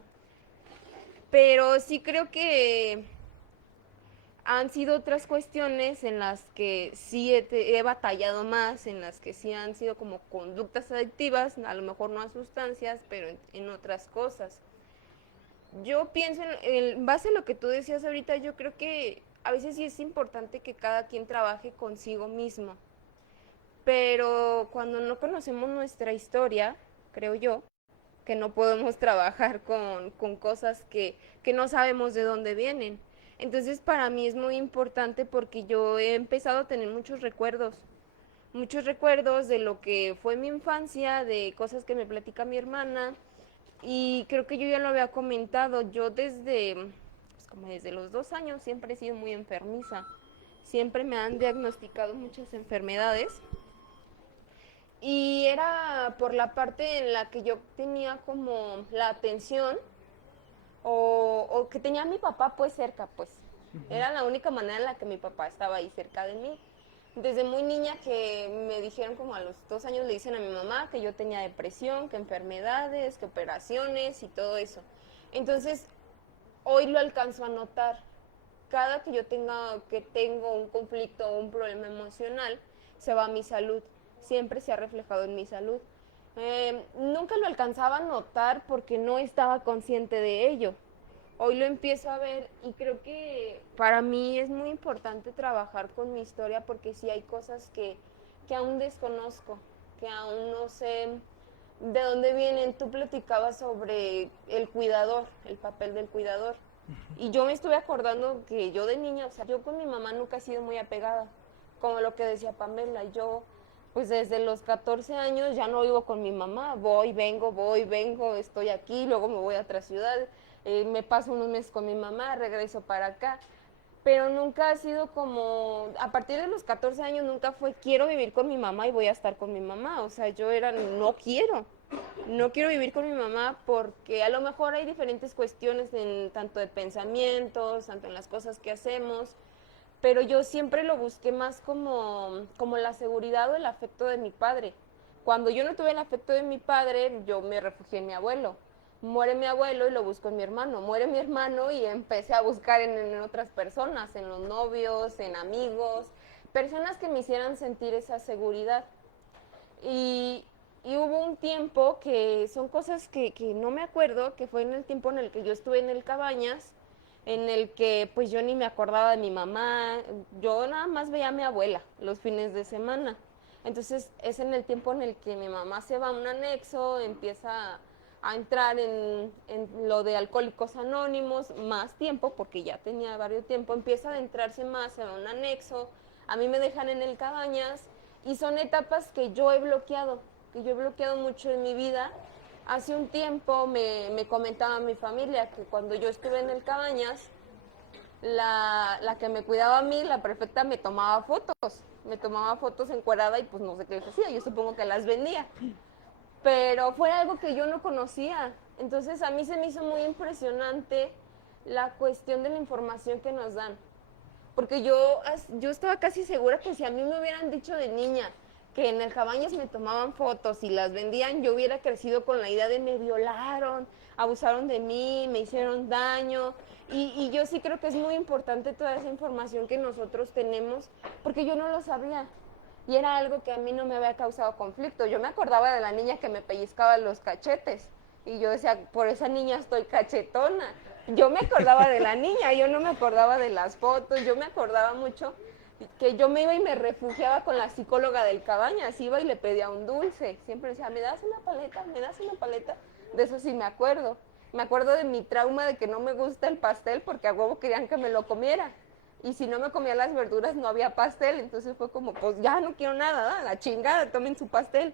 Pero sí creo que han sido otras cuestiones en las que sí he batallado más, en las que sí han sido como conductas adictivas, a lo mejor no a sustancias, pero en otras cosas. Yo pienso, en base a lo que tú decías ahorita, yo creo que a veces sí es importante que cada quien trabaje consigo mismo, pero cuando no conocemos nuestra historia, creo yo, que no podemos trabajar con cosas que no sabemos de dónde vienen. Entonces para mí es muy importante porque yo he empezado a tener muchos recuerdos de lo que fue mi infancia, de cosas que me platica mi hermana, y creo que yo ya lo había comentado, yo desde, pues como desde los 2 años siempre he sido muy enfermiza, siempre me han diagnosticado muchas enfermedades y era por la parte en la que yo tenía como la atención o que tenía a mi papá pues cerca, pues. Era la única manera en la que mi papá estaba ahí cerca de mí. Desde muy niña que me dijeron como a los 2 años le dicen a mi mamá que yo tenía depresión, que enfermedades, que operaciones y todo eso. Entonces, hoy lo alcanzo a notar. Cada que yo tengo un conflicto o un problema emocional, se va a mi salud. Siempre se ha reflejado en mi salud. Nunca lo alcanzaba a notar porque no estaba consciente de ello. Hoy lo empiezo a ver y creo que para mí es muy importante trabajar con mi historia porque sí hay cosas que aún desconozco, que aún no sé de dónde vienen. Tú platicabas sobre el cuidador, el papel del cuidador. Y yo me estuve acordando que yo de niña, o sea, yo con mi mamá nunca he sido muy apegada, como lo que decía Pamela. Yo, pues desde los 14 años ya no vivo con mi mamá, voy, vengo, estoy aquí, luego me voy a otra ciudad, me paso unos meses con mi mamá, regreso para acá. Pero nunca ha sido como, a partir de los 14 años nunca fue, quiero vivir con mi mamá y voy a estar con mi mamá. O sea, yo era, no quiero vivir con mi mamá porque a lo mejor hay diferentes cuestiones en tanto de pensamientos, tanto en las cosas que hacemos, pero yo siempre lo busqué más como la seguridad o el afecto de mi padre. Cuando yo no tuve el afecto de mi padre, yo me refugié en mi abuelo. Muere mi abuelo y lo busco en mi hermano. Muere mi hermano y empecé a buscar en otras personas, en los novios, en amigos, personas que me hicieran sentir esa seguridad. Y, y hubo un tiempo que son cosas que no me acuerdo, que fue en el tiempo en el que yo estuve en el Cabañas, en el que pues yo ni me acordaba de mi mamá, yo nada más veía a mi abuela los fines de semana. Entonces es en el tiempo en el que mi mamá se va a un anexo, empieza a entrar en lo de Alcohólicos Anónimos, más tiempo, porque ya tenía varios tiempo, empieza a adentrarse más, se va a un anexo, a mí me dejan en el Cabañas, y son etapas que yo he bloqueado mucho en mi vida. Hace un tiempo me comentaba mi familia que cuando yo estuve en el Cabañas, la que me cuidaba a mí, la prefecta, me tomaba fotos encuerada y pues no sé qué les hacía, yo supongo que las vendía. Pero fue algo que yo no conocía. Entonces a mí se me hizo muy impresionante la cuestión de la información que nos dan. Porque yo estaba casi segura que si a mí me hubieran dicho de niña que en el Cabañas me tomaban fotos y las vendían, yo hubiera crecido con la idea de me violaron, abusaron de mí, me hicieron daño. Y yo sí creo que es muy importante toda esa información que nosotros tenemos, porque yo no lo sabía. Y era algo que a mí no me había causado conflicto. Yo me acordaba de la niña que me pellizcaba los cachetes. Y yo decía, por esa niña estoy cachetona. Yo me acordaba de la niña, yo no me acordaba de las fotos, yo me acordaba mucho que yo me iba y me refugiaba con la psicóloga del Cabañas, iba y le pedía un dulce. Siempre decía, ¿me das una paleta? ¿Me das una paleta? De eso sí me acuerdo. Me acuerdo de mi trauma de que no me gusta el pastel porque a huevo querían que me lo comiera. Y si no me comía las verduras no había pastel, entonces fue como, pues ya no quiero nada, ¿da? La chingada, tomen su pastel.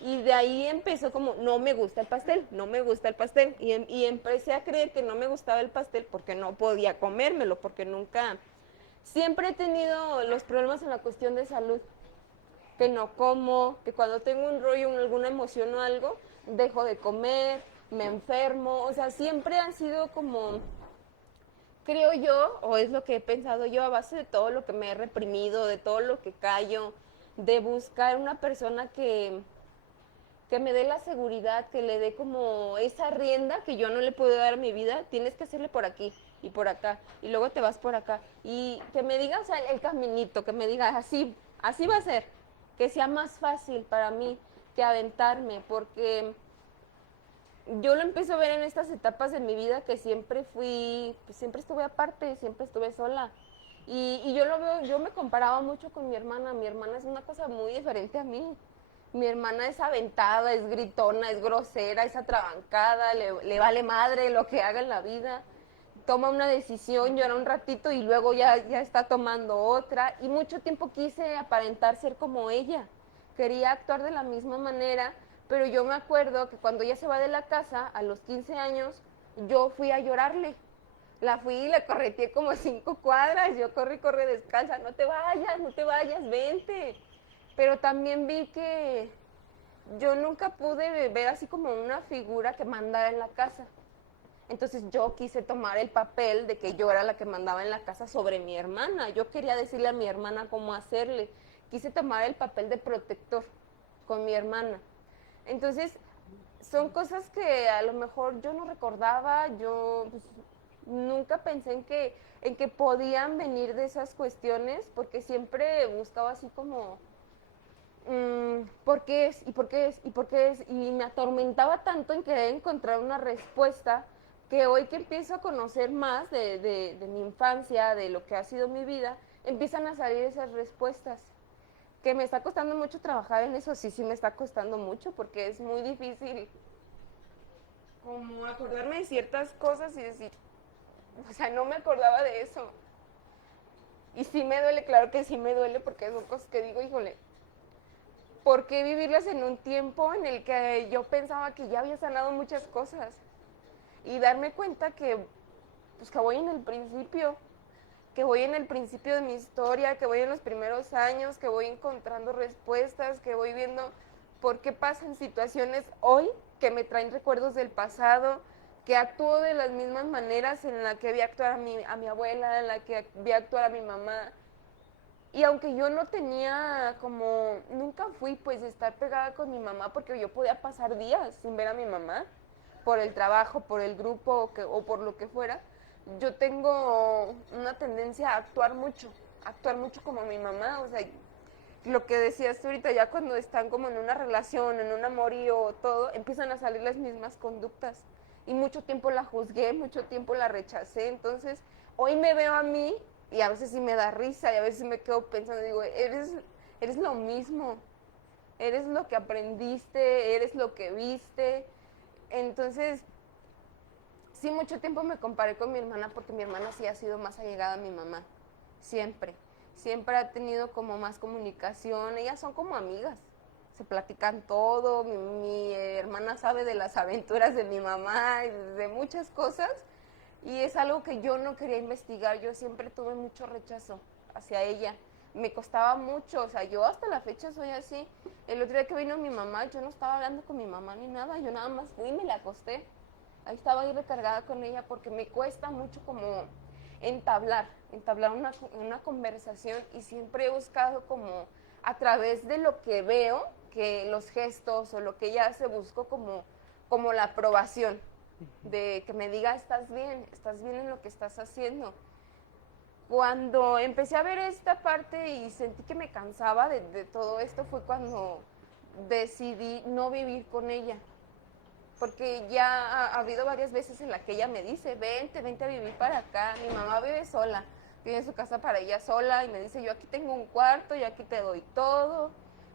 Y de ahí empezó como, no me gusta el pastel, no me gusta el pastel. Y empecé a creer que no me gustaba el pastel porque no podía comérmelo, porque nunca... Siempre he tenido los problemas en la cuestión de salud, que no como, que cuando tengo un rollo, alguna emoción o algo, dejo de comer, me enfermo, o sea, siempre han sido como, creo yo, o es lo que he pensado yo, a base de todo lo que me he reprimido, de todo lo que callo, de buscar una persona que me dé la seguridad, que le dé como esa rienda que yo no le puedo dar a mi vida, tienes que hacerle por aquí y por acá, y luego te vas por acá, y que me diga, o sea, el caminito, que me diga, así, así va a ser, que sea más fácil para mí que aventarme, porque yo lo empiezo a ver en estas etapas de mi vida que siempre fui, pues siempre estuve aparte, siempre estuve sola. Y yo lo veo, yo me comparaba mucho con mi hermana es una cosa muy diferente a mí. Mi hermana es aventada, es gritona, es grosera, es atrabancada, le vale madre lo que haga en la vida. Toma una decisión, llora un ratito y luego ya está tomando otra. Y mucho tiempo quise aparentar ser como ella. Quería actuar de la misma manera, pero yo me acuerdo que cuando ella se va de la casa, a los 15 años, yo fui a llorarle. La fui y la correteé como 5 cuadras. Yo corre descalza. No te vayas, vente. Pero también vi que yo nunca pude ver así como una figura que mandara en la casa. Entonces yo quise tomar el papel de que yo era la que mandaba en la casa sobre mi hermana. Yo quería decirle a mi hermana cómo hacerle. Quise tomar el papel de protector con mi hermana. Entonces son cosas que a lo mejor yo no recordaba, yo pues, nunca pensé en que podían venir de esas cuestiones, porque siempre buscaba así como, ¿por qué es? ¿Y por qué es? ¿Y por qué es? Y me atormentaba tanto en querer encontrar una respuesta, que hoy que empiezo a conocer más de mi infancia, de lo que ha sido mi vida, empiezan a salir esas respuestas. Que me está costando mucho trabajar en eso, sí me está costando mucho, porque es muy difícil como acordarme de ciertas cosas y decir, o sea, no me acordaba de eso. Y sí me duele, claro que sí me duele, porque son cosas que digo, híjole, ¿por qué vivirlas en un tiempo en el que yo pensaba que ya había sanado muchas cosas? Y darme cuenta que, pues, que voy en el principio, que voy en el principio de mi historia, que voy en los primeros años, que voy encontrando respuestas, que voy viendo por qué pasan situaciones hoy que me traen recuerdos del pasado, que actúo de las mismas maneras en la que vi actuar a mi abuela, en la que vi actuar a mi mamá. Y aunque yo no tenía como, nunca fui pues de estar pegada con mi mamá, porque yo podía pasar días sin ver a mi mamá, por el trabajo, por el grupo o por lo que fuera, yo tengo una tendencia a actuar mucho como mi mamá, o sea, lo que decías tú ahorita, ya cuando están como en una relación, en un amorío o todo, empiezan a salir las mismas conductas. Y mucho tiempo la juzgué, mucho tiempo la rechacé, entonces hoy me veo a mí y a veces sí me da risa y a veces me quedo pensando, digo, eres lo mismo, eres lo que aprendiste, eres lo que viste. Entonces, sí, mucho tiempo me comparé con mi hermana porque mi hermana sí ha sido más allegada a mi mamá, siempre. Siempre ha tenido como más comunicación, ellas son como amigas, se platican todo, mi hermana sabe de las aventuras de mi mamá y de muchas cosas, y es algo que yo no quería investigar, yo siempre tuve mucho rechazo hacia ella, me costaba mucho, o sea, yo hasta la fecha soy así. El otro día que vino mi mamá, yo no estaba hablando con mi mamá ni nada, yo nada más fui y me la acosté, ahí estaba ahí recargada con ella porque me cuesta mucho como entablar una conversación, y siempre he buscado como a través de lo que veo, que los gestos o lo que ella hace, busco como la aprobación, de que me diga estás bien en lo que estás haciendo. Cuando empecé a ver esta parte y sentí que me cansaba de todo esto, fue cuando decidí no vivir con ella. Porque ya ha habido varias veces en las que ella me dice, vente a vivir para acá. Mi mamá vive sola, tiene su casa para ella sola y me dice, yo aquí tengo un cuarto, yo aquí te doy todo.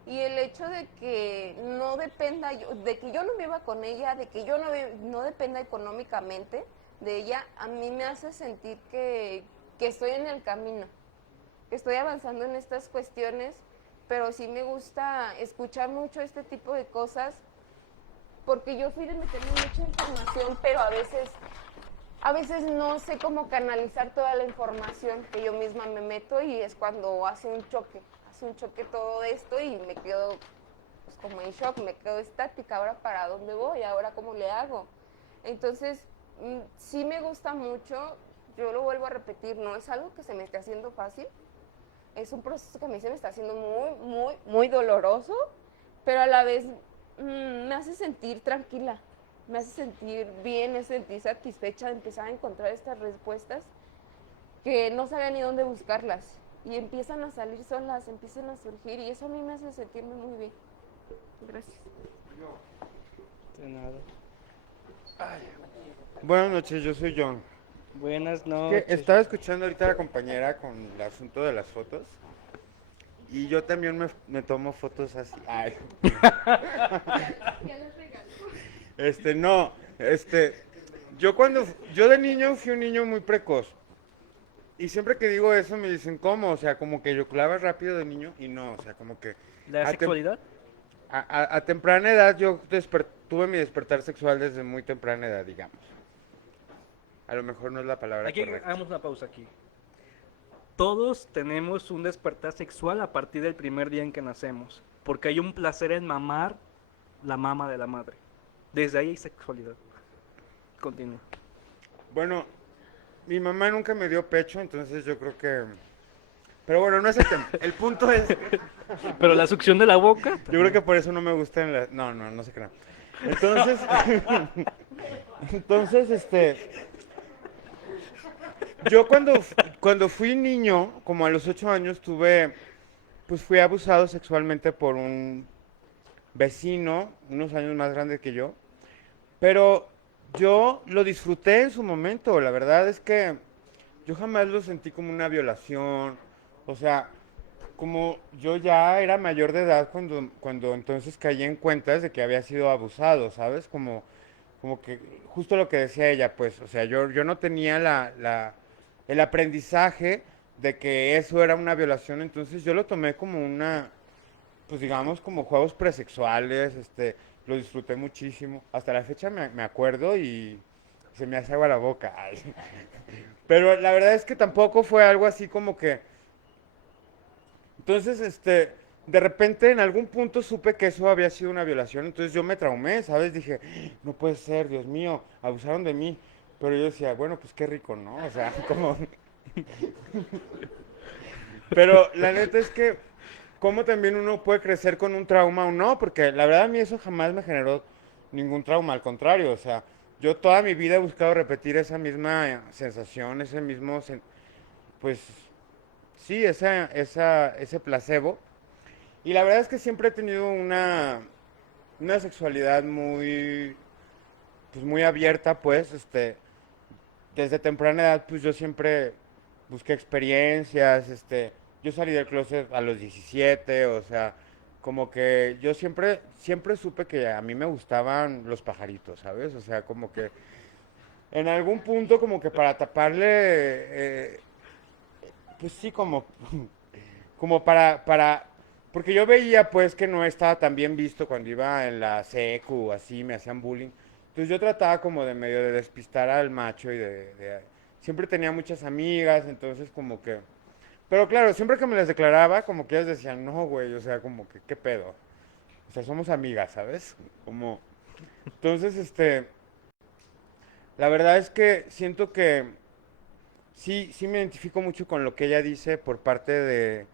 Y el hecho de que no dependa yo, de que yo no viva con ella, de que yo no dependa económicamente de ella, a mí me hace sentir que estoy en el camino, que estoy avanzando en estas cuestiones, pero sí me gusta escuchar mucho este tipo de cosas, porque yo fui de meterme mucha información, pero a veces no sé cómo canalizar toda la información que yo misma me meto y es cuando hace un choque todo esto y me quedo pues, como en shock, me quedo estática, ahora para dónde voy, ahora cómo le hago. Entonces, sí me gusta mucho, yo lo vuelvo a repetir, no es algo que se me esté haciendo fácil, es un proceso que a mí se me está haciendo muy doloroso, pero a la vez me hace sentir tranquila, me hace sentir bien, me hace sentir satisfecha de empezar a encontrar estas respuestas que no sabía ni dónde buscarlas y empiezan a salir solas, empiezan a surgir y eso a mí me hace sentirme muy bien. Gracias. De nada. Buenas noches, yo soy John. Buenas Que noches. estaba escuchando ahorita a la compañera con el asunto de las fotos. Y yo también me tomo fotos así. Ay. No, yo de niño fui un niño muy precoz. Y siempre que digo eso me dicen, ¿cómo? O sea, como que eyaculaba rápido de niño y no, o sea, como que ¿La a tem- sexualidad? a temprana edad yo tuve mi despertar sexual desde muy temprana edad, digamos. A lo mejor no es la palabra Aquí correcta. hagamos una pausa aquí. Todos tenemos un despertar sexual a partir del primer día en que nacemos, porque hay un placer en mamar la mama de la madre. Desde ahí hay sexualidad. Continúa. Bueno, mi mamá nunca me dio pecho, entonces yo creo que... Pero bueno, no es el tema. El punto es... Pero la succión de la boca. Yo creo que por eso no me gustan las... No se crean. Entonces... Yo cuando fui niño, como a los 8 años, pues fui abusado sexualmente por un vecino, unos años más grande que yo. Pero yo lo disfruté en su momento. La verdad es que yo jamás lo sentí como una violación. O sea, como yo ya era mayor de edad cuando entonces caí en cuentas de que había sido abusado, ¿sabes? Como que justo lo que decía ella, pues, o sea, yo no tenía el aprendizaje de que eso era una violación, entonces yo lo tomé como pues digamos, como juegos presexuales, lo disfruté muchísimo. Hasta la fecha me acuerdo y se me hace agua la boca. Ay. Pero la verdad es que tampoco fue algo así como que... Entonces, de repente en algún punto supe que eso había sido una violación, entonces yo me traumé, ¿sabes? Dije, no puede ser, Dios mío, abusaron de mí. Pero yo decía, bueno, pues qué rico, ¿no? O sea, como... Pero la neta es que, ¿cómo también uno puede crecer con un trauma o no? Porque la verdad a mí eso jamás me generó ningún trauma, al contrario, o sea, yo toda mi vida he buscado repetir esa misma sensación, pues, sí, ese placebo. Y la verdad es que siempre he tenido una sexualidad pues muy abierta, pues, desde temprana edad, pues yo siempre busqué experiencias, yo salí del closet a los 17, o sea, como que yo siempre supe que a mí me gustaban los pajaritos, ¿sabes? O sea, como que en algún punto como que para taparle, pues sí, como porque yo veía pues que no estaba tan bien visto cuando iba en la secu, así, me hacían bullying. Entonces yo trataba como de medio de despistar al macho y siempre tenía muchas amigas, entonces como que... Pero claro, siempre que me las declaraba, como que ellas decían, no, güey, o sea, como que, ¿qué pedo? O sea, somos amigas, ¿sabes? Como... Entonces, la verdad es que siento que sí me identifico mucho con lo que ella dice por parte de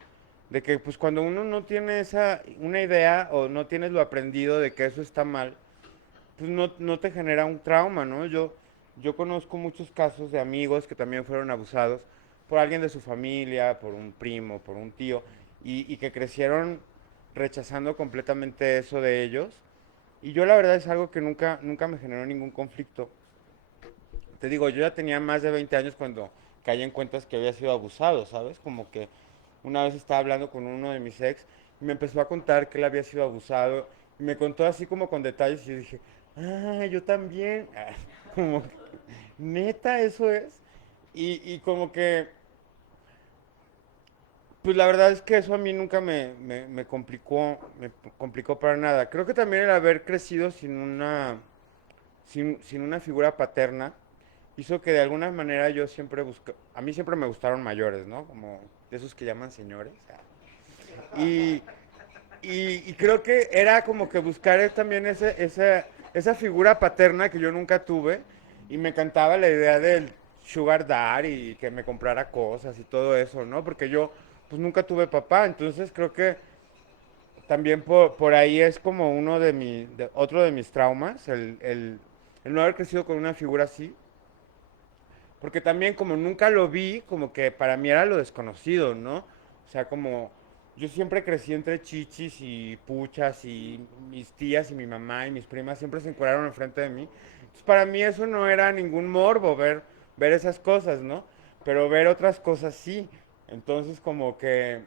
que pues cuando uno no tiene una idea o no tienes lo aprendido de que eso está mal, pues no te genera un trauma, ¿no? Yo conozco muchos casos de amigos que también fueron abusados por alguien de su familia, por un primo, por un tío, y que crecieron rechazando completamente eso de ellos. Y yo la verdad es algo que nunca me generó ningún conflicto. Te digo, yo ya tenía más de 20 años cuando caí en cuentas que había sido abusado, ¿sabes? Como que una vez estaba hablando con uno de mis ex, y me empezó a contar que él había sido abusado, y me contó así como con detalles, y yo dije, ah, yo también, como, neta, eso es, y como que, pues la verdad es que eso a mí nunca me complicó para nada. Creo que también el haber crecido sin una figura paterna hizo que de alguna manera yo siempre a mí siempre me gustaron mayores, ¿no? Como de esos que llaman señores. Y, y creo que era como que buscar también esa figura paterna que yo nunca tuve y me encantaba la idea del sugar daddy y que me comprara cosas y todo eso, ¿no? Porque yo pues nunca tuve papá, entonces creo que también por ahí es como otro de mis traumas, el no haber crecido con una figura así. Porque también como nunca lo vi, como que para mí era lo desconocido, ¿no? O sea, como yo siempre crecí entre chichis y puchas y mis tías y mi mamá y mis primas siempre se encuadraron enfrente de mí. Entonces para mí eso no era ningún morbo ver esas cosas, ¿no? Pero ver otras cosas sí. Entonces como que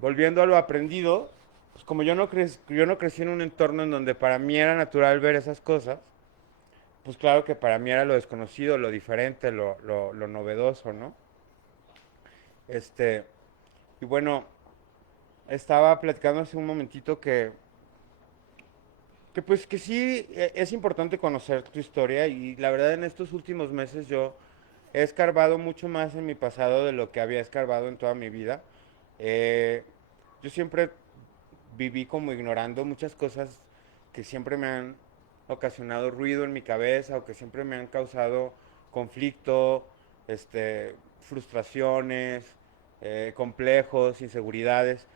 volviendo a lo aprendido, pues como yo no crecí en un entorno en donde para mí era natural ver esas cosas, pues claro que para mí era lo desconocido, lo diferente, lo novedoso, ¿no? Este, y bueno, estaba platicando hace un momentito que pues que sí es importante conocer tu historia y la verdad en estos últimos meses yo he escarbado mucho más en mi pasado de lo que había escarbado en toda mi vida. Eh, yo siempre viví como ignorando muchas cosas que siempre me han ocasionado ruido en mi cabeza o que siempre me han causado conflicto, frustraciones, complejos, inseguridades.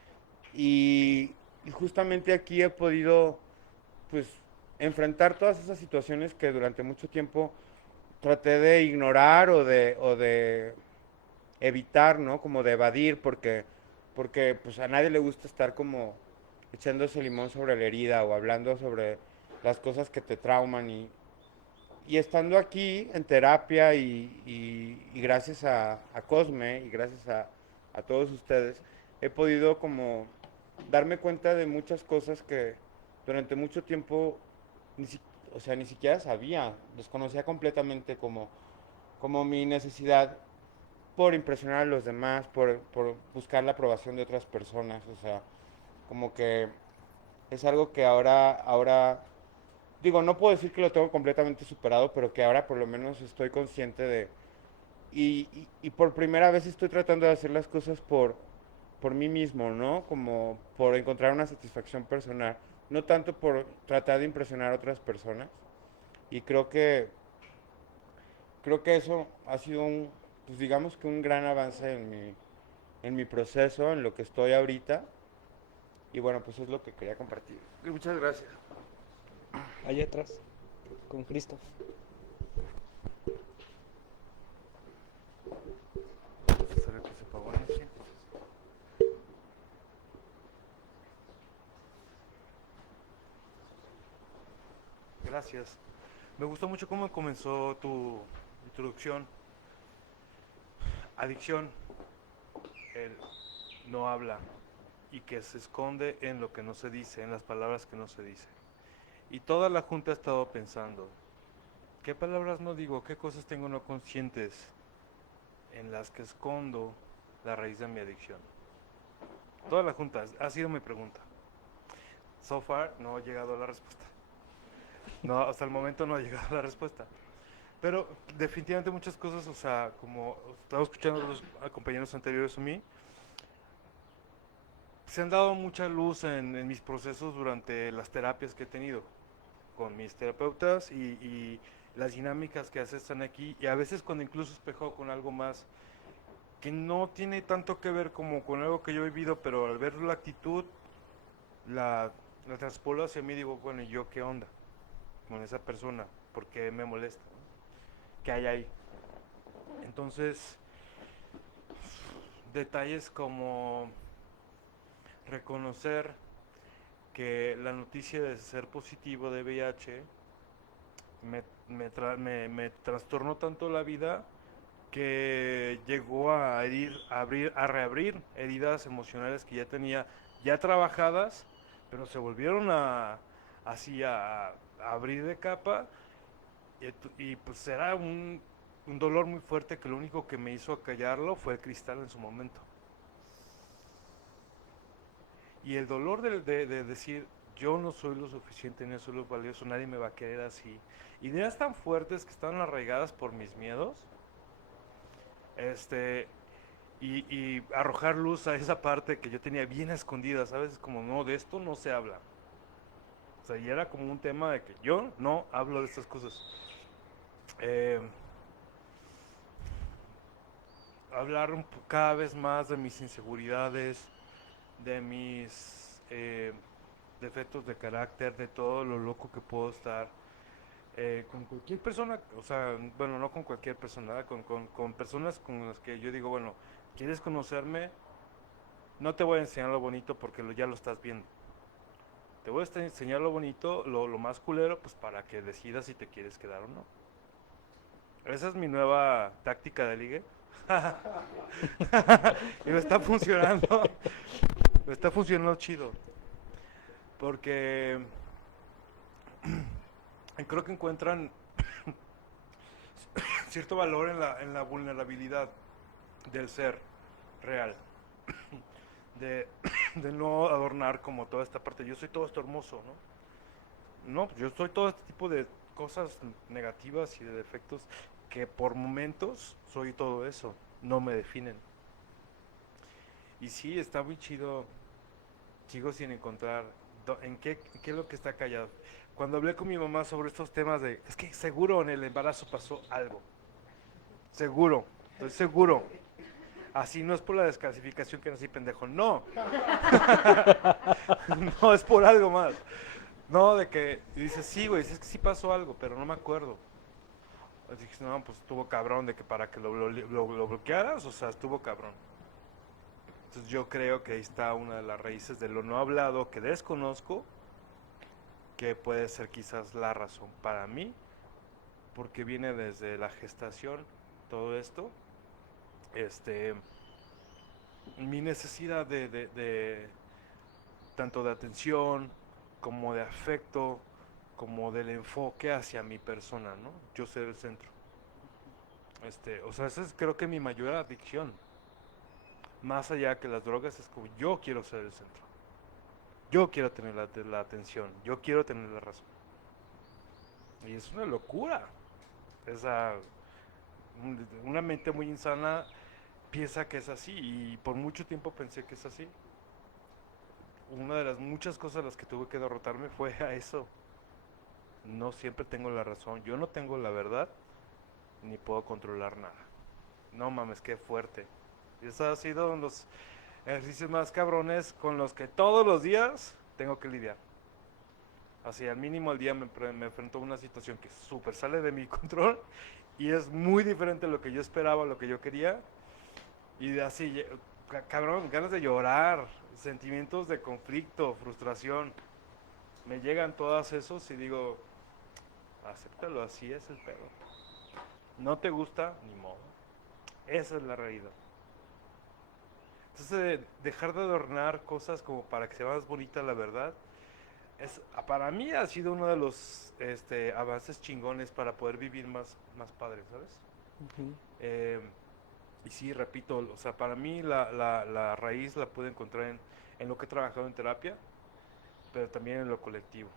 Y justamente aquí he podido, pues, enfrentar todas esas situaciones que durante mucho tiempo traté de ignorar o de evitar, ¿no? Como de evadir, porque pues a nadie le gusta estar como echándose limón sobre la herida o hablando sobre las cosas que te trauman y estando aquí en terapia y gracias a Cosme y gracias a todos ustedes, he podido como darme cuenta de muchas cosas que durante mucho tiempo ni, si- o sea, ni siquiera sabía, desconocía completamente como mi necesidad por impresionar a los demás, por buscar la aprobación de otras personas, o sea, como que es algo que ahora, digo, no puedo decir que lo tengo completamente superado, pero que ahora por lo menos estoy consciente de, y por primera vez estoy tratando de hacer las cosas por mí mismo, ¿no? Como por encontrar una satisfacción personal, no tanto por tratar de impresionar a otras personas, y creo que eso ha sido pues digamos que un gran avance en mi proceso, en lo que estoy ahorita. Y bueno, pues es lo que quería compartir. Muchas gracias. Allá atrás, con Cristo. Gracias. Me gustó mucho cómo comenzó tu introducción. Adicción, el no habla y que se esconde en lo que no se dice, en las palabras que no se dicen. Y toda la junta ha estado pensando, ¿qué palabras no digo? ¿Qué cosas tengo no conscientes en las que escondo la raíz de mi adicción? Toda la junta ha sido mi pregunta. So far no he llegado a la respuesta. No, hasta el momento no ha llegado a la respuesta. Pero definitivamente muchas cosas, o sea, como estaba escuchando a los compañeros anteriores a mí, se han dado mucha luz en mis procesos durante las terapias que he tenido con mis terapeutas y las dinámicas que están aquí y a veces cuando incluso espejo con algo más que no tiene tanto que ver como con algo que yo he vivido, pero al ver la actitud la transpolo hacia mí y digo, bueno, ¿y yo qué onda con esa persona? ¿Por qué me molesta? ¿Qué hay ahí? Entonces, detalles como reconocer que la noticia de ser positivo de VIH me trastornó tanto la vida que llegó a reabrir heridas emocionales que ya tenía ya trabajadas, pero se volvieron así a abrir de capa y pues era un dolor muy fuerte que lo único que me hizo callarlo fue el cristal en su momento. Y el dolor de decir, yo no soy lo suficiente, no soy lo valioso, nadie me va a querer así. Ideas tan fuertes que estaban arraigadas por mis miedos, y arrojar luz a esa parte que yo tenía bien escondida, ¿sabes? Como, no, de esto no se habla. O sea, y era como un tema de que yo no hablo de estas cosas. Hablar cada vez más de mis inseguridades, de mis defectos de carácter, de todo lo loco que puedo estar. Con cualquier persona, o sea, bueno, no con cualquier persona, con personas con las que yo digo, bueno, ¿quieres conocerme? No te voy a enseñar lo bonito porque ya lo estás viendo. Te voy a enseñar lo bonito, lo más culero, pues para que decidas si te quieres quedar o no. Esa es mi nueva táctica de ligue. Y me está funcionando. Me está funcionando chido. Porque creo que encuentran cierto valor en la vulnerabilidad del ser real. De no adornar como toda esta parte. Yo soy todo esto hermoso, ¿no? No, yo soy todo este tipo de cosas negativas y de defectos que por momentos soy todo eso. No me definen. Y sí, está muy chido. Sigo sin encontrar en qué es lo que está callado. Cuando hablé con mi mamá sobre estos temas es que seguro en el embarazo pasó algo. Seguro, estoy seguro. Así no es por la descalcificación que nací pendejo, no. No, es por algo más. No, de que dices, sí, güey, es que sí pasó algo, pero no me acuerdo. Dije, no, pues estuvo cabrón de que para que lo bloquearas, o sea, estuvo cabrón. Entonces yo creo que ahí está una de las raíces de lo no hablado que desconozco, que puede ser quizás la razón para mí, porque viene desde la gestación, todo esto, mi necesidad de tanto de atención, como de afecto, como del enfoque hacia mi persona, ¿no? Yo ser el centro. O sea, esa es creo que mi mayor adicción. Más allá que las drogas, es como yo quiero ser el centro. Yo quiero tener la atención, yo quiero tener la razón. Y es una locura. Una mente muy insana piensa que es así y por mucho tiempo pensé que es así. Una de las muchas cosas a las que tuve que derrotarme fue a eso. No siempre tengo la razón, yo no tengo la verdad, ni puedo controlar nada. No mames, qué fuerte. Y eso ha sido uno de los ejercicios más cabrones con los que todos los días tengo que lidiar. Así, al mínimo al día me enfrento a una situación que súper sale de mi control y es muy diferente a lo que yo esperaba, a lo que yo quería. Y así, cabrón, ganas de llorar, sentimientos de conflicto, frustración. Me llegan todos esos y digo, acéptalo, así es el pedo. No te gusta, ni modo. Esa es la realidad. Entonces, dejar de adornar cosas como para que sea más bonita la verdad, para mí ha sido uno de los avances chingones para poder vivir más padre, ¿sabes? Y sí, repito, o sea, para mí la raíz la puedo encontrar en lo que he trabajado en terapia, pero también en lo colectivo,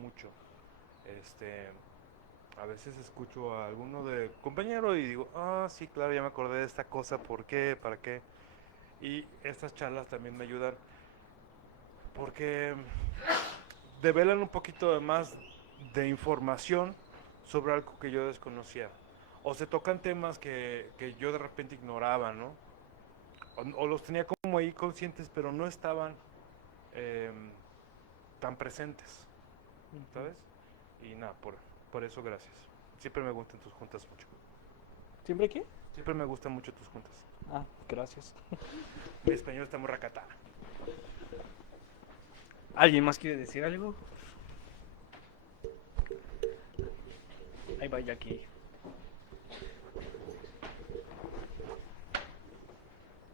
mucho. A veces escucho a alguno de compañero y digo, sí, claro, ya me acordé de esta cosa, ¿por qué? ¿Para qué? Y estas charlas también me ayudan porque develan un poquito más de información sobre algo que yo desconocía. O se tocan temas que yo de repente ignoraba, ¿no? O los tenía como ahí conscientes, pero no estaban tan presentes, ¿sabes? Y nada, por eso gracias. Siempre me gustan tus juntas mucho. ¿Siempre qué? Siempre me gustan mucho tus juntas. Gracias. Mi español está muy racata. ¿Alguien más quiere decir algo? Ahí va Jackie.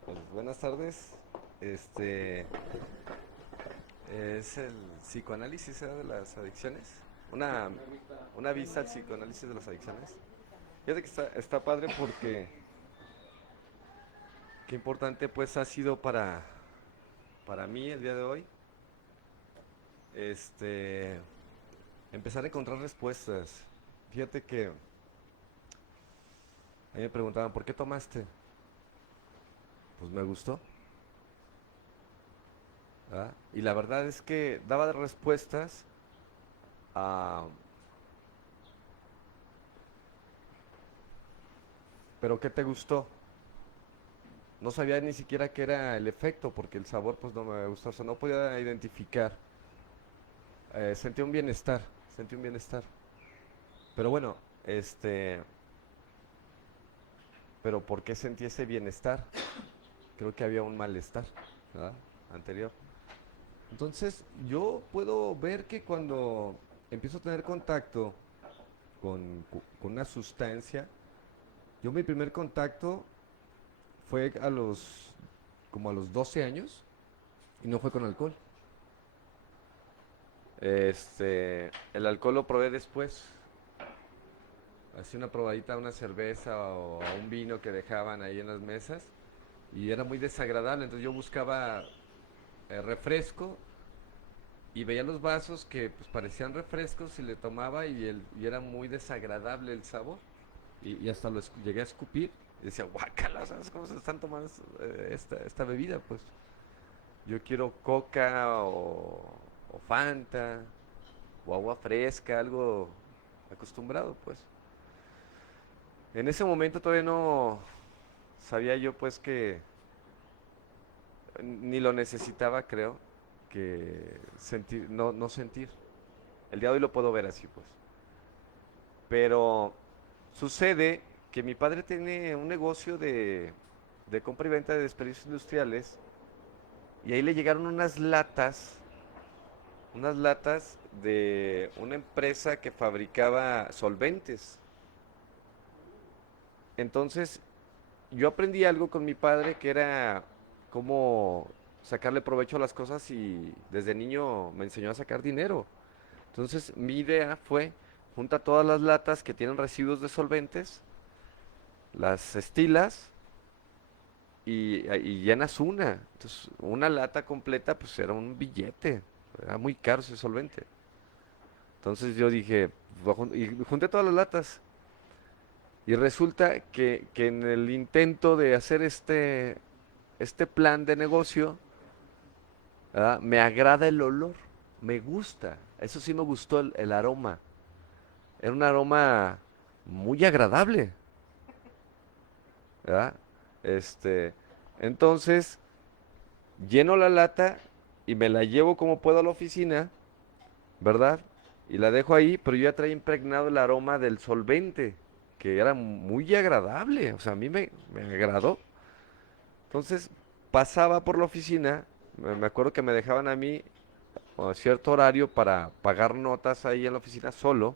Pues buenas tardes. Es el psicoanálisis de las adicciones. Una vista al psicoanálisis de las adicciones. Fíjate que está padre porque qué importante pues ha sido para mí el día de hoy. Empezar a encontrar respuestas. Fíjate que a mí me preguntaban, ¿por qué tomaste? Pues me gustó. ¿Verdad? Y la verdad es que daba respuestas a... ¿Pero qué te gustó? No sabía ni siquiera qué era el efecto, porque el sabor pues no me gustó, o sea, no podía identificar. Sentí un bienestar, sentí un bienestar. Pero bueno, pero ¿por qué sentí ese bienestar? Creo que había un malestar, ¿verdad? Anterior. Entonces, yo puedo ver que cuando empiezo a tener contacto con una sustancia, yo mi primer contacto fue como a los 12 años y no fue con alcohol. El alcohol lo probé después. Hacía una probadita a una cerveza o a un vino que dejaban ahí en las mesas y era muy desagradable, entonces yo buscaba refresco y veía los vasos que pues, parecían refrescos y le tomaba y era muy desagradable el sabor y hasta llegué a escupir y decía, guácala, ¿sabes cómo se están tomando esta bebida? Pues yo quiero coca o Fanta o agua fresca, algo acostumbrado pues. En ese momento todavía no sabía yo pues que ni lo necesitaba, creo, que sentir, no sentir. El día de hoy lo puedo ver así pues. Pero sucede que mi padre tiene un negocio de compra y venta de desperdicios industriales y ahí le llegaron unas latas de una empresa que fabricaba solventes. Entonces, yo aprendí algo con mi padre que era cómo sacarle provecho a las cosas y desde niño me enseñó a sacar dinero. Entonces, mi idea fue, junta todas las latas que tienen residuos de solventes, las estilas y llenas una. Entonces, una lata completa pues era un billete, era muy caro ese solvente. Entonces yo dije, y junté todas las latas. Y resulta que en el intento de hacer este plan de negocio, ¿verdad? Me agrada el olor, me gusta. Eso sí me gustó el aroma. Era un aroma muy agradable, ¿verdad? Entonces, lleno la lata y me la llevo como puedo a la oficina, ¿verdad? Y la dejo ahí, pero yo ya traía impregnado el aroma del solvente, que era muy agradable, o sea, a mí me agradó. Entonces, pasaba por la oficina, me acuerdo que me dejaban a mí a cierto horario para pagar notas ahí en la oficina solo,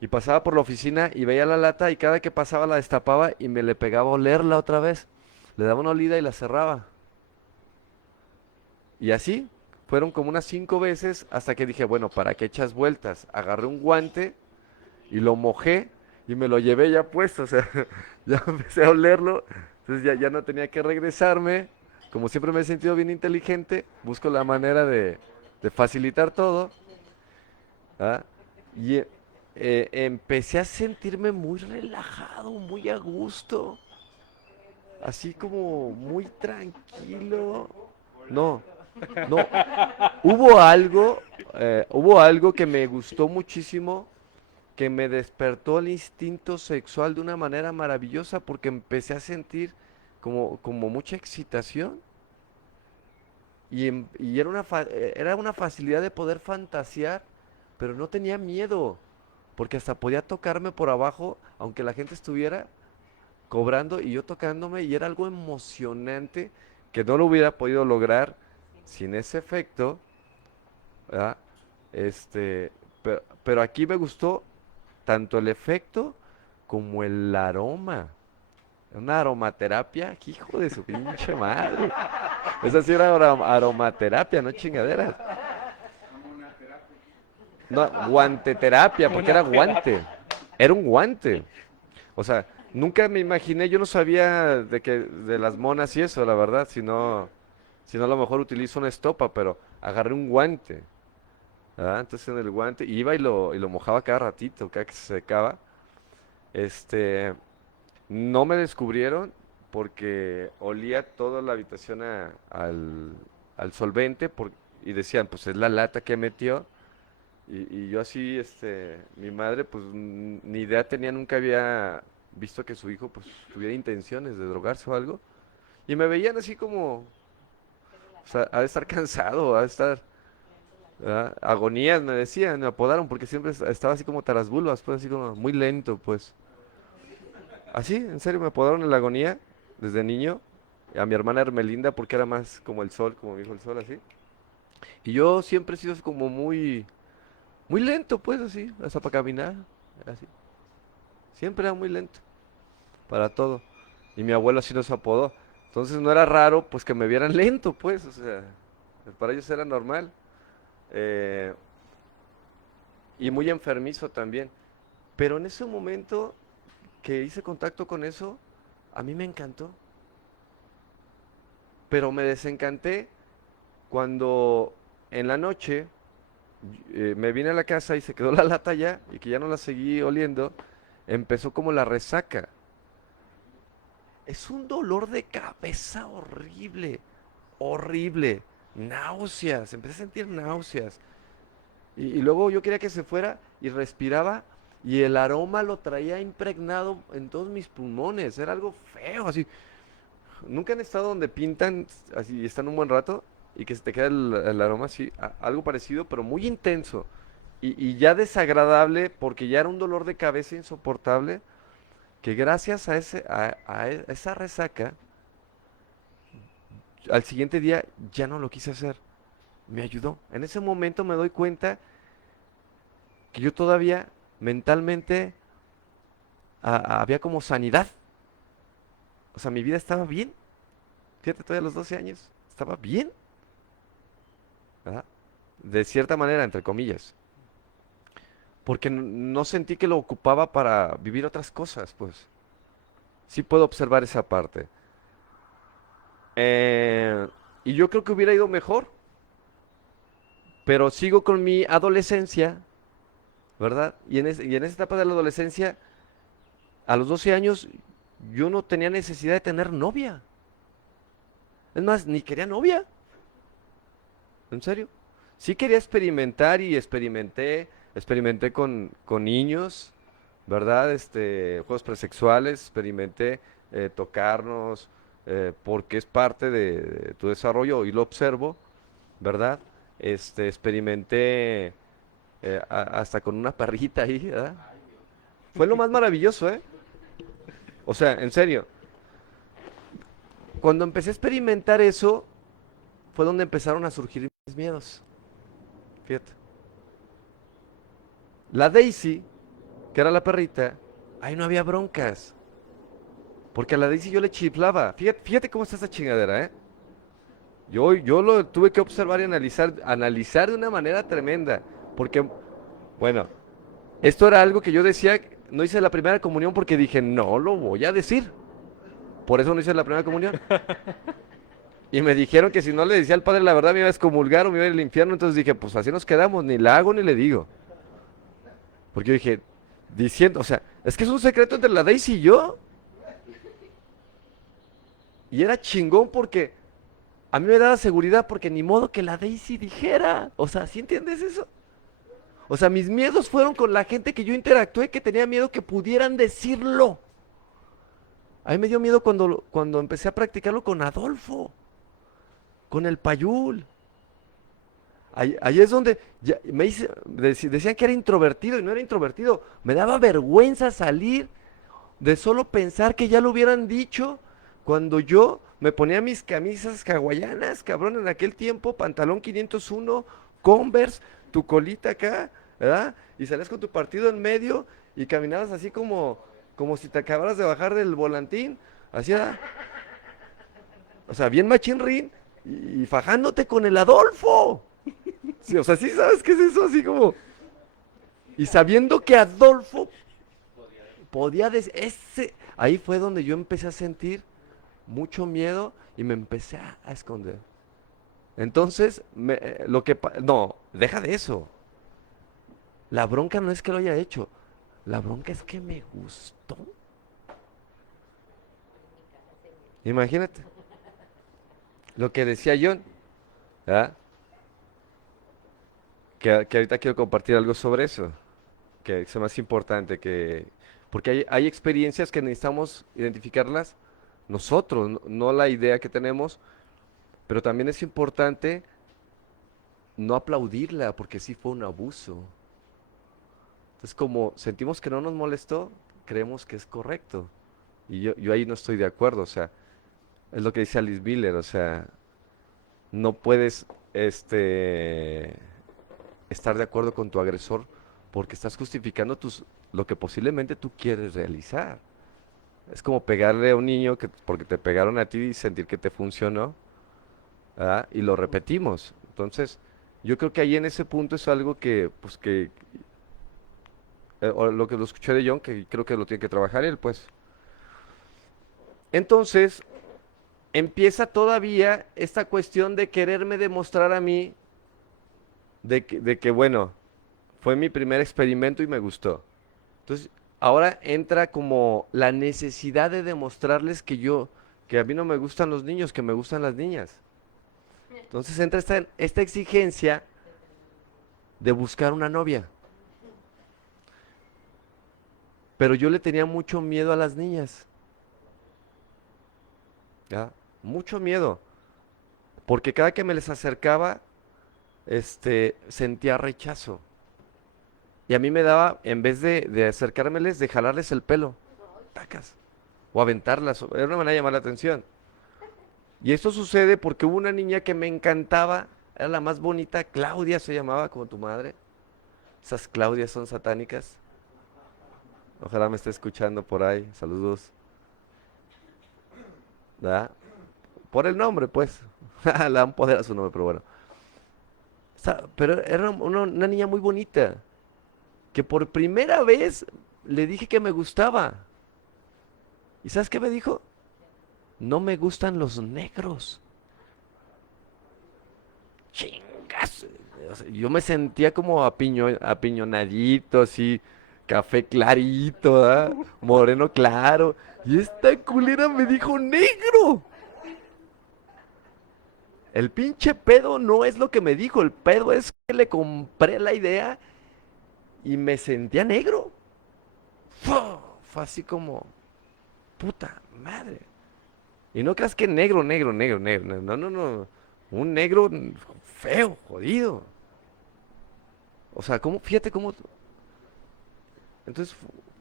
y pasaba por la oficina y veía la lata y cada que pasaba la destapaba y me le pegaba a olerla otra vez. Le daba una olida y la cerraba. Y así, fueron como unas 5 veces hasta que dije, bueno, ¿para qué echas vueltas? Agarré un guante y lo mojé y me lo llevé ya puesto, o sea, ya empecé a olerlo, entonces ya no tenía que regresarme. Como siempre me he sentido bien inteligente, busco la manera de facilitar todo. ¿Ah? Y empecé a sentirme muy relajado, muy a gusto, así como muy tranquilo. No, no, hubo algo que me gustó muchísimo, que me despertó el instinto sexual de una manera maravillosa, porque empecé a sentir como mucha excitación y era una facilidad de poder fantasear, pero no tenía miedo, porque hasta podía tocarme por abajo, aunque la gente estuviera cobrando y yo tocándome, y era algo emocionante que no lo hubiera podido lograr sin ese efecto, ¿verdad? Pero aquí me gustó tanto el efecto como el aroma. Una aromaterapia, hijo de su pinche madre. Esa sí era aromaterapia, no chingaderas. No, guanteterapia, porque era guante. Era un guante. O sea, nunca me imaginé, yo no sabía de las monas y eso, la verdad, si no a lo mejor utilizo una estopa, pero agarré un guante. ¿Verdad? Entonces en el guante iba y lo mojaba cada ratito, cada que se secaba. Este, no me descubrieron porque olía toda la habitación al solvente y decían, pues es la lata que metió. Y yo así, mi madre, pues ni idea tenía, nunca había visto que su hijo, pues, tuviera intenciones de drogarse o algo. Y me veían así como, o sea, ha de estar cansado, ha de estar, ¿verdad? Agonías me decían, me apodaron porque siempre estaba así como tarasbulbas, pues, así como muy lento, pues. Así, en serio, me apodaron en la agonía desde niño. A mi hermana Hermelinda porque era más como el sol, como me dijo el sol, así. Y yo siempre he sido así como muy lento, pues, así, hasta para caminar, así. Siempre era muy lento para todo. Y mi abuelo así nos apodó. Entonces no era raro, pues, que me vieran lento, pues, o sea, para ellos era normal. Eh, y muy enfermizo también. Pero en ese momento que hice contacto con eso, a mí me encantó. Pero me desencanté cuando en la noche me vine a la casa y se quedó la lata ya y que ya no la seguí oliendo, empezó como la resaca. Es un dolor de cabeza horrible, horrible, náuseas, empecé a sentir náuseas. Y luego yo quería que se fuera y respiraba y el aroma lo traía impregnado en todos mis pulmones, era algo feo, así. ¿Nunca han estado donde pintan así y están un buen rato y que se te queda el aroma así? Algo parecido, pero muy intenso. Y ya desagradable porque ya era un dolor de cabeza insoportable que gracias a esa resaca, al siguiente día ya no lo quise hacer. Me ayudó. En ese momento me doy cuenta que yo todavía mentalmente había como sanidad. O sea, mi vida estaba bien. Fíjate, todavía a los 12 años estaba bien. ¿Verdad? De cierta manera, entre comillas. Porque no sentí que lo ocupaba para vivir otras cosas, pues. Sí puedo observar esa parte. Y yo creo que hubiera ido mejor. Pero sigo con mi adolescencia, ¿verdad? Y en esa etapa de la adolescencia, a los 12 años, yo no tenía necesidad de tener novia. Es más, ni quería novia. ¿En serio? Sí quería experimentar y experimenté con niños, ¿verdad? Juegos presexuales, experimenté tocarnos, porque es parte de tu desarrollo y lo observo, ¿verdad? Experimenté hasta con una perrita ahí, ¿verdad? Fue lo más maravilloso, ¿eh? O sea, en serio. Cuando empecé a experimentar eso, fue donde empezaron a surgir mis miedos. Fíjate. La Daisy, que era la perrita, ahí no había broncas. Porque a la Daisy yo le chiflaba. Fíjate cómo está esa chingadera, ¿eh? Yo lo tuve que observar y analizar de una manera tremenda. Porque, bueno, esto era algo que yo decía, no hice la primera comunión porque dije, no lo voy a decir. Por eso no hice la primera comunión. Y me dijeron que si no le decía al padre la verdad me iba a excomulgar o me iba a ir al infierno. Entonces dije, pues así nos quedamos, ni la hago ni le digo. Porque yo dije, diciendo, o sea, es que es un secreto entre la Daisy y yo. Y era chingón porque a mí me daba seguridad porque ni modo que la Daisy dijera. O sea, ¿sí entiendes eso? O sea, mis miedos fueron con la gente que yo interactué que tenía miedo que pudieran decirlo. A mí me dio miedo cuando empecé a practicarlo con Adolfo, con el Payul. Ahí es donde decían que era introvertido y no era introvertido. Me daba vergüenza salir de solo pensar que ya lo hubieran dicho cuando yo me ponía mis camisas hawaianas, cabrón, en aquel tiempo, pantalón 501, Converse, tu colita acá, ¿verdad? Y salías con tu partido en medio y caminabas así como si te acabaras de bajar del volantín. Así era. O sea, bien machín y fajándote con el Adolfo. Sí, o sea, sí sabes qué es eso, así como. Y sabiendo que Adolfo podía decir, ahí fue donde yo empecé a sentir mucho miedo y me empecé a esconder. Entonces, no, deja de eso. La bronca no es que lo haya hecho, la bronca es que me gustó. Imagínate lo que decía John, ¿verdad? Que ahorita quiero compartir algo sobre eso, que es más importante, porque hay experiencias que necesitamos identificarlas nosotros, no la idea que tenemos, pero también es importante no aplaudirla, porque sí fue un abuso. Entonces, como sentimos que no nos molestó, creemos que es correcto. Y yo ahí no estoy de acuerdo, o sea, es lo que dice Alice Miller, o sea, no puedes estar de acuerdo con tu agresor porque estás justificando lo que posiblemente tú quieres realizar. Es como pegarle a un niño porque te pegaron a ti y sentir que te funcionó, ¿verdad? Y lo repetimos. Entonces, yo creo que ahí en ese punto es algo o lo que lo escuché de John, que creo que lo tiene que trabajar él, pues. Entonces, empieza todavía esta cuestión de quererme demostrar a mí de que, bueno, fue mi primer experimento y me gustó. Entonces, ahora entra como la necesidad de demostrarles que a mí no me gustan los niños, que me gustan las niñas. Entonces entra esta exigencia de buscar una novia. Pero yo le tenía mucho miedo a las niñas. ¿Ya? Mucho miedo. Porque cada que me les acercaba, sentía rechazo. Y a mí me daba, en vez de acercármeles, de jalarles el pelo. Tacas. O aventarlas. Era una manera de llamar la atención. Y esto sucede porque hubo una niña que me encantaba. Era la más bonita. Claudia se llamaba, como tu madre. Esas Claudias son satánicas. Ojalá me esté escuchando por ahí. Saludos. ¿Verdad? Por el nombre, pues. Le dan poder a su nombre, pero bueno. Pero era una niña muy bonita. Que por primera vez le dije que me gustaba. ¿Y sabes qué me dijo? No me gustan los negros. Chingas. O sea, yo me sentía como apiñonadito, así, café clarito, ¿verdad? Moreno claro. Y esta culera me dijo negro. El pinche pedo no es lo que me dijo, el pedo es que le compré la idea y me sentía negro. Fue así como, puta madre. Y no creas que negro. No. Un negro feo, jodido. O sea, fíjate cómo. Entonces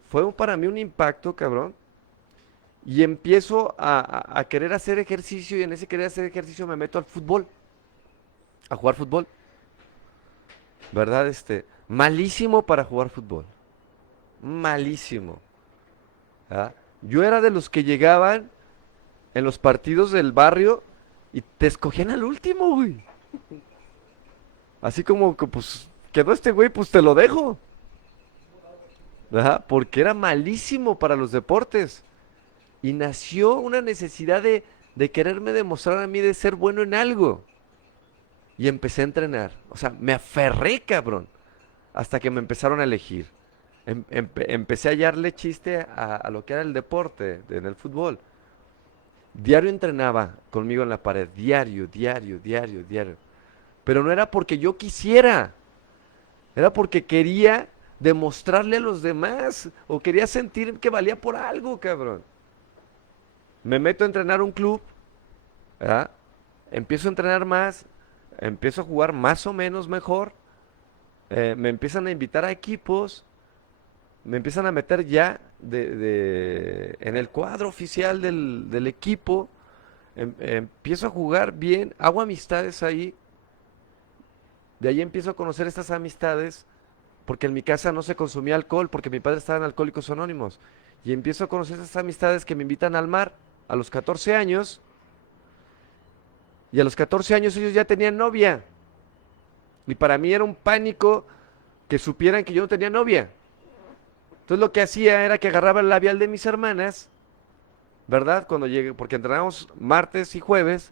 fue para mí un impacto, cabrón. Y empiezo a querer hacer ejercicio y en ese querer hacer ejercicio me meto al fútbol. A jugar fútbol. ¿Verdad? Malísimo para jugar fútbol. Malísimo. ¿Ah? Yo era de los que llegaban en los partidos del barrio y te escogían al último, güey. Así como que, pues, quedó este güey, pues te lo dejo. Ajá, porque era malísimo para los deportes. Y nació una necesidad de quererme demostrar a mí de ser bueno en algo. Y empecé a entrenar. O sea, me aferré, cabrón. Hasta que me empezaron a elegir. Empecé a hallarle chiste a lo que era el deporte, en el fútbol. Diario entrenaba conmigo en la pared. Diario. Pero no era porque yo quisiera. Era porque quería demostrarle a los demás. O quería sentir que valía por algo, cabrón. Me meto a entrenar un club. ¿Verdad? Empiezo a entrenar más. Empiezo a jugar más o menos mejor. Me empiezan a invitar a equipos. Me empiezan a meter ya en el cuadro oficial del equipo. Empiezo a jugar bien. Hago amistades ahí. De ahí empiezo a conocer estas amistades. Porque en mi casa no se consumía alcohol. Porque mi padre estaba en Alcohólicos Anónimos. Y empiezo a conocer estas amistades que me invitan al mar. a los 14 años, y a los 14 años ellos ya tenían novia. Y para mí era un pánico que supieran que yo no tenía novia. Entonces lo que hacía era que agarraba el labial de mis hermanas, ¿verdad? Cuando llegué, porque entrenábamos martes y jueves,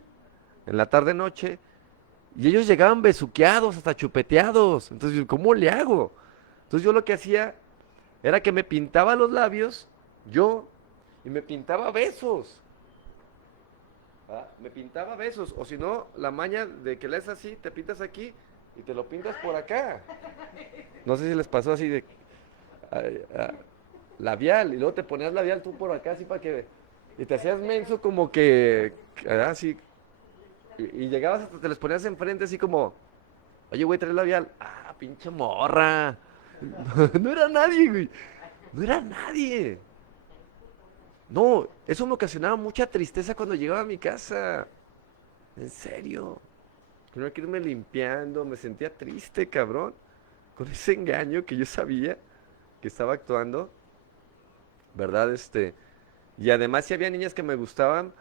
en la tarde-noche, y ellos llegaban besuqueados, hasta chupeteados. Entonces, ¿cómo le hago? Entonces yo lo que hacía era que me pintaba los labios, yo, y me pintaba besos. ¿Ah? Me pintaba besos, o si no, la maña de que le es así, te pintas aquí y te lo pintas por acá. No sé si les pasó así de labial, y luego te ponías labial tú por acá así para que, y te hacías menso como que, así, y llegabas hasta te les ponías enfrente así como, oye güey, traes labial, pinche morra. No era nadie, güey, no era nadie. No, eso me ocasionaba mucha tristeza cuando llegaba a mi casa. En serio. Tenía que irme limpiando, me sentía triste, cabrón. Con ese engaño que yo sabía que estaba actuando. ¿Verdad? Y además sí había niñas que me gustaban,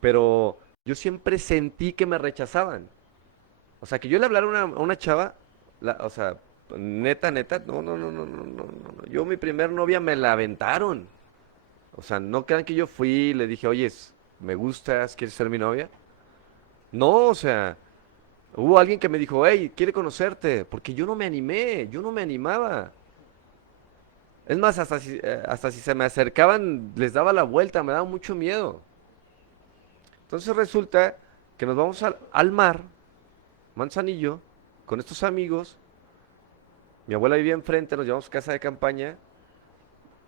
pero yo siempre sentí que me rechazaban. O sea, que yo le hablara a una chava, o sea, neta, no. Yo mi primer novia me la aventaron. O sea, no crean que yo fui y le dije, oye, me gustas, ¿quieres ser mi novia? No, o sea, hubo alguien que me dijo, hey, quiere conocerte, porque yo no me animé, yo no me animaba. Es más, hasta si se me acercaban, les daba la vuelta, me daba mucho miedo. Entonces resulta que nos vamos al mar, Manzanillo, con estos amigos. Mi abuela vivía enfrente, nos llevamos a casa de campaña.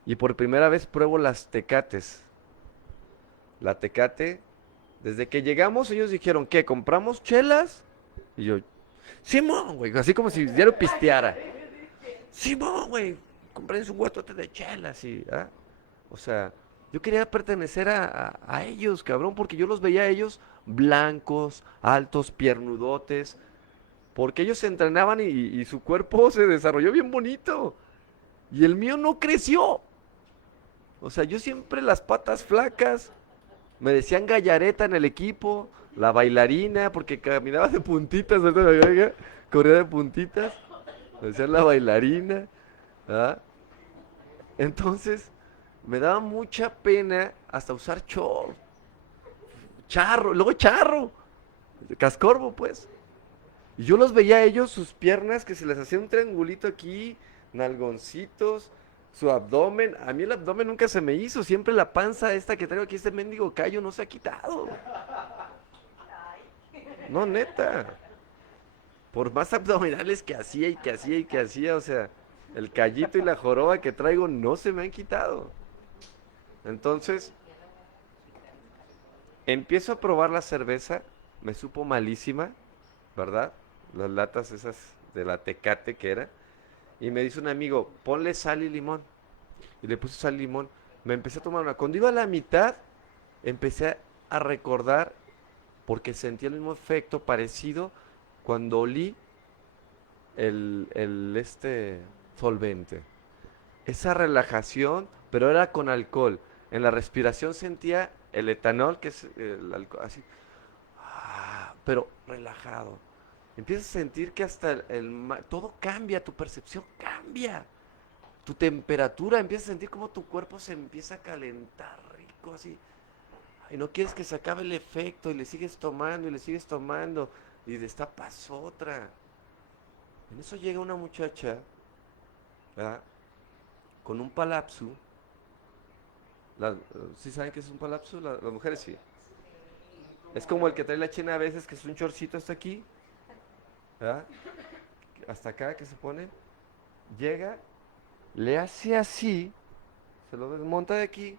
Y por primera vez pruebo las tecates. La tecate, desde que llegamos ellos dijeron, ¿qué? ¿Compramos chelas? Y yo, Simón, güey, así como si diario pisteara. Simón, güey, compré un guatote de chelas y, o sea, yo quería pertenecer a ellos, cabrón, porque yo los veía a ellos blancos, altos, piernudotes, porque ellos se entrenaban y su cuerpo se desarrolló bien bonito. Y el mío no creció. O sea, yo siempre las patas flacas, me decían gallareta en el equipo, la bailarina, porque caminaba de puntitas, corría de puntitas, me decían la bailarina, ¿verdad? Entonces, me daba mucha pena hasta usar short, luego cascorbo pues. Y yo los veía a ellos, sus piernas, que se les hacía un triangulito aquí, nalgoncitos, su abdomen. A mí el abdomen nunca se me hizo, siempre la panza esta que traigo aquí, este mendigo callo, no se ha quitado. No, neta. Por más abdominales que hacía, o sea, el callito y la joroba que traigo no se me han quitado. Entonces, empiezo a probar la cerveza, me supo malísima, ¿verdad? Las latas esas de la Tecate que era. Y me dice un amigo, ponle sal y limón. Y le puse sal y limón. Me empecé a tomar una. Cuando iba a la mitad, empecé a recordar, porque sentí el mismo efecto parecido cuando olí el solvente. Esa relajación, pero era con alcohol. En la respiración sentía el etanol, que es el alcohol, así. Pero relajado. Empiezas a sentir que hasta todo cambia, tu percepción cambia. Tu temperatura, empiezas a sentir como tu cuerpo se empieza a calentar rico, así. Y no quieres que se acabe el efecto, y le sigues tomando, y destapas otra. En eso llega una muchacha, ¿verdad? Con un palapsu. ¿Sí saben qué es un palapsu? Las mujeres sí. Es como el que trae la china a veces, que es un chorcito hasta aquí, ¿verdad? Hasta acá que se pone. Llega, le hace así, se lo desmonta de aquí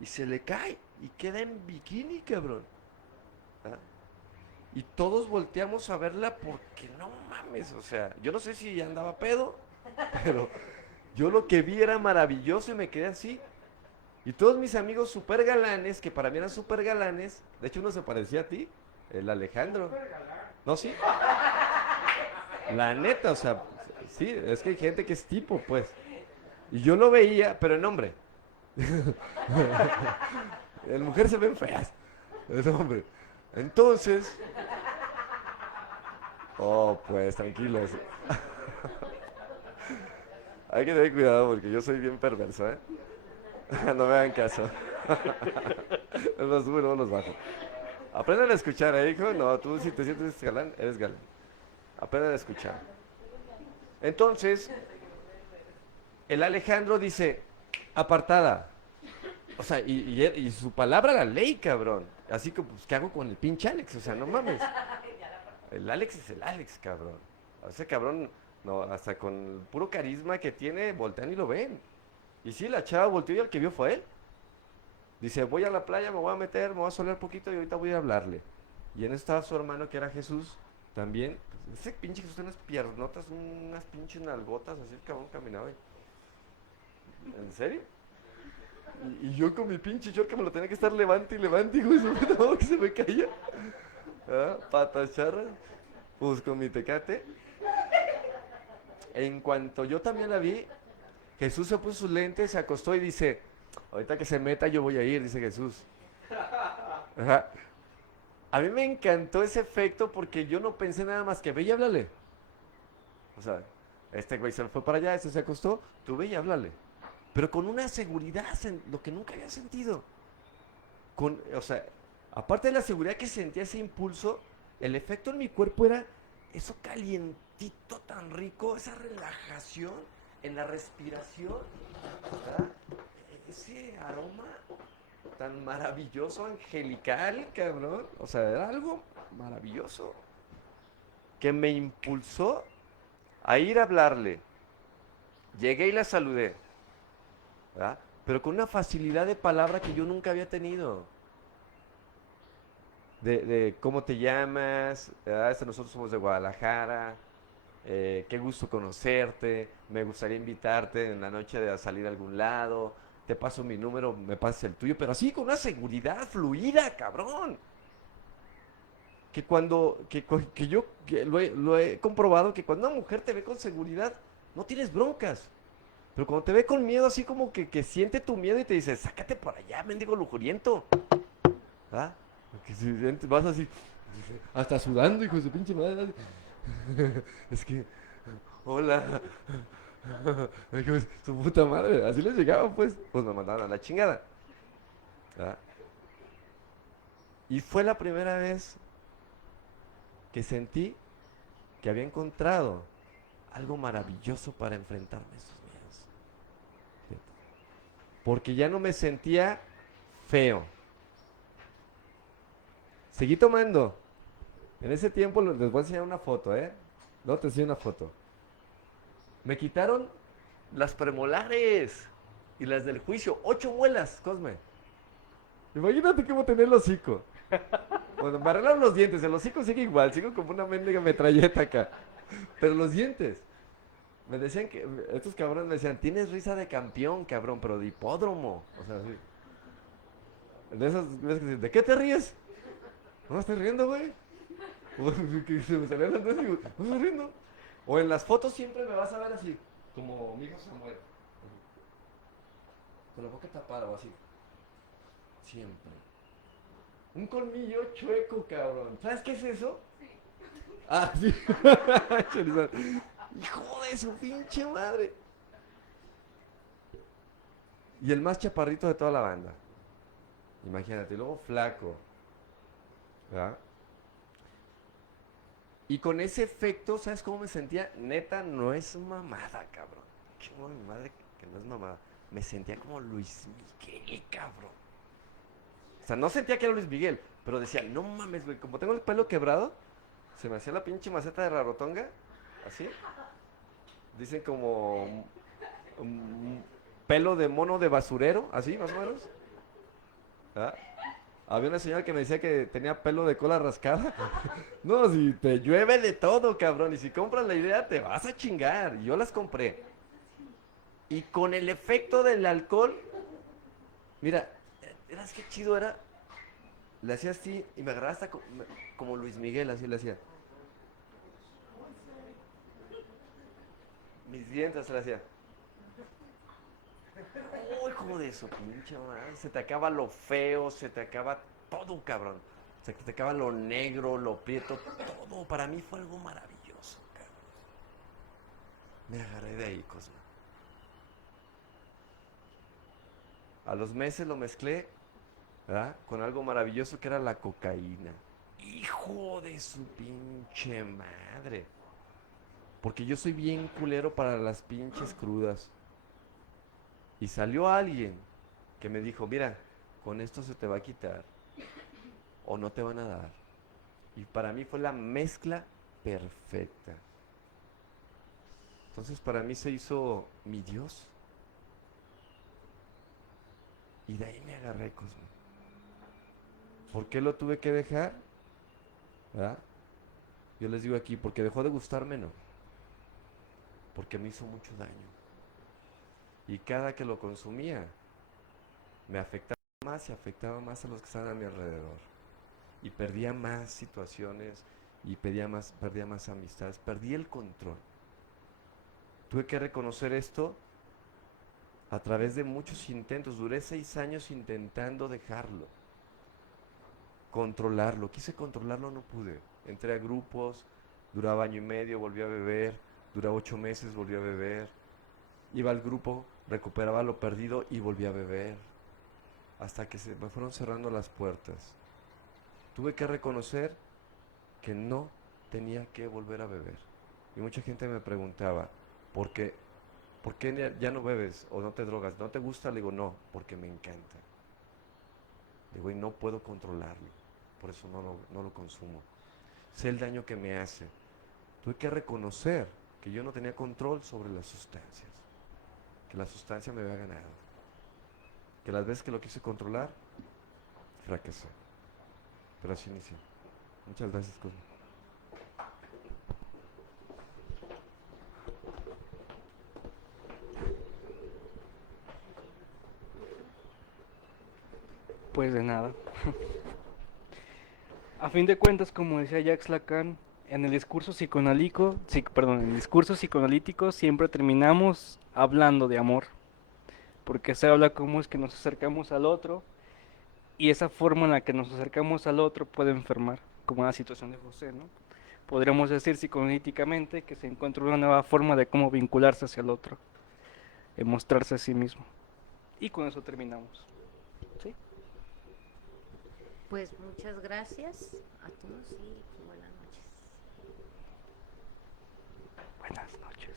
y se le cae y queda en bikini, cabrón. ¿Verdad? Y todos volteamos a verla porque no mames, o sea, yo no sé si ya andaba pedo, pero yo lo que vi era maravilloso y me quedé así. Y todos mis amigos super galanes, que para mí eran super galanes, de hecho uno se parecía a ti, el Alejandro. ¿No, sí? La neta, o sea, sí, es que hay gente que es tipo, pues. Y yo lo veía, pero en hombre. Las mujeres se ven feas. Es hombre. Entonces. Oh, pues tranquilos. Hay que tener cuidado porque yo soy bien perverso, ¿eh? No me hagan caso. Los subo y luego los bajo. Aprendan a escuchar, ¿eh, hijo? No, tú si te sientes galán, eres galán. Aprendan a escuchar. Entonces, el Alejandro dice, apartada. O sea, y su palabra la ley, cabrón. Así que, pues, ¿qué hago con el pinche Alex? O sea, no mames. El Alex es el Alex, cabrón. Ese cabrón, no, hasta con el puro carisma que tiene, voltean y lo ven. Y sí, la chava volteó y el que vio fue él. Dice, voy a la playa, me voy a meter, me voy a solear poquito y ahorita voy a hablarle. Y en eso estaba su hermano, que era Jesús, también. Pues, ese pinche Jesús tiene unas piernotas, unas pinches nalgotas, así el cabrón caminaba. ¿En serio? Y yo con mi pinche short que me lo tenía que estar levante y levante, hijo de su puta madre, que se me caía. ¿Ah? Patas charras. Pues con mi tecate. En cuanto yo también la vi, Jesús se puso sus lentes, se acostó y dice, ahorita que se meta yo voy a ir, dice Jesús. Ajá. A mí me encantó ese efecto porque yo no pensé nada más que ve y háblale. O sea, este güey se fue para allá, este se acostó, tú ve y háblale. Pero con una seguridad, lo que nunca había sentido. O sea, aparte de la seguridad que sentía ese impulso, el efecto en mi cuerpo era eso calientito tan rico, esa relajación en la respiración, ¿verdad? Ese aroma tan maravilloso, angelical, cabrón. O sea, era algo maravilloso que me impulsó a ir a hablarle. Llegué y la saludé, ¿verdad? Pero con una facilidad de palabra que yo nunca había tenido. De cómo te llamas, ¿verdad? Nosotros somos de Guadalajara, qué gusto conocerte, me gustaría invitarte en la noche a salir a algún lado, te paso mi número, me pasas el tuyo, pero así con una seguridad fluida, cabrón. Que lo he comprobado, que cuando una mujer te ve con seguridad, no tienes broncas. Pero cuando te ve con miedo, así como que siente tu miedo y te dice, sácate por allá, mendigo lujuriento. ¿Ah? Que si vas así, hasta sudando, hijo de su pinche madre. Es que, hola. Hijo de su puta madre. Así les llegaba, pues. Pues me mandaban a la chingada. ¿Ah? Y fue la primera vez que sentí que había encontrado algo maravilloso para enfrentarme a esos miedos. Porque ya no me sentía feo. Seguí tomando. En ese tiempo les voy a enseñar una foto, ¿eh? No, te enseño una foto. Me quitaron las premolares y las del juicio. 8 muelas, Cosme. Imagínate cómo tener el hocico. Bueno, me arreglaron los dientes. El hocico sigue igual. Sigo como una mendiga metralleta acá. Pero los dientes. Me decían que... Estos cabrones me decían, tienes risa de campeón, cabrón, pero de hipódromo. O sea, sí. De esas veces que dicen, ¿de qué te ríes? No me estoy riendo, güey. Que se me salían las veces y digo, no me estoy riendo. O en las fotos siempre me vas a ver así, como mi hijo Samuel. Con la boca tapada o así. Siempre. Un colmillo chueco, cabrón. ¿Sabes qué es eso? Sí. Ah, sí. Hijo de su pinche madre. Y el más chaparrito de toda la banda. Imagínate, y luego flaco. ¿Verdad? Y con ese efecto, ¿sabes cómo me sentía? Neta, no es mamada, cabrón. Qué mi madre que no es mamada. Me sentía como Luis Miguel, cabrón. O sea, no sentía que era Luis Miguel, pero decía, no mames, güey, como tengo el pelo quebrado, se me hacía la pinche maceta de rarotonga, así. Dicen como pelo de mono de basurero, así, más o menos. ¿Ah? Había una señora que me decía que tenía pelo de cola rascada. No, si te llueve de todo, cabrón. Y si compras la idea, te vas a chingar. Y yo las compré. Y con el efecto del alcohol, mira, ¿eras qué chido era? Le hacía así y me agarraba hasta como Luis Miguel, así le hacía. Mis dientes se le hacía. ¡Oh, hijo de su pinche madre! Se te acaba lo feo, se te acaba todo, cabrón. Se te acaba lo negro, lo prieto, todo. Para mí fue algo maravilloso, cabrón. Me agarré de ahí, Cosma. A los meses lo mezclé, ¿verdad? Con algo maravilloso que era la cocaína. ¡Hijo de su pinche madre! Porque yo soy bien culero para las pinches crudas. Y salió alguien que me dijo, mira, con esto se te va a quitar o no te van a dar. Y para mí fue la mezcla perfecta. Entonces para mí se hizo mi Dios. Y de ahí me agarré, Cosmo. ¿Por qué lo tuve que dejar? ¿Verdad? Yo les digo aquí, porque dejó de gustarme, no. Porque me hizo mucho daño. Y cada que lo consumía, me afectaba más y afectaba más a los que estaban a mi alrededor. Y perdía más situaciones y perdía más amistades. Perdí el control. Tuve que reconocer esto a través de muchos intentos. Duré 6 años intentando dejarlo. Controlarlo. Quise controlarlo, no pude. Entré a grupos, duraba año y medio, volví a beber. Duraba 8 meses, volví a beber. Iba al grupo, recuperaba lo perdido y volví a beber. Hasta que se me fueron cerrando las puertas. Tuve que reconocer que no tenía que volver a beber. Y mucha gente me preguntaba, ¿por qué ya no bebes o no te drogas? ¿No te gusta? Le digo, no, porque me encanta. Le digo, y no puedo controlarlo. Por eso no lo consumo. Sé el daño que me hace. Tuve que reconocer que yo no tenía control sobre las sustancias. Que la sustancia me había ganado. Que las veces que lo quise controlar, fracasé. Pero así inicié. Muchas gracias, Cosmo. Pues de nada. A fin de cuentas, como decía Jacques Lacan, en el discurso en el discurso psicoanalítico siempre terminamos hablando de amor, porque se habla cómo es que nos acercamos al otro y esa forma en la que nos acercamos al otro puede enfermar, como la situación de José, ¿no? Podríamos decir psicoanalíticamente que se encuentra una nueva forma de cómo vincularse hacia el otro, de mostrarse a sí mismo. Y con eso terminamos. ¿Sí? Pues muchas gracias a todos y buenas noches. Buenas noches.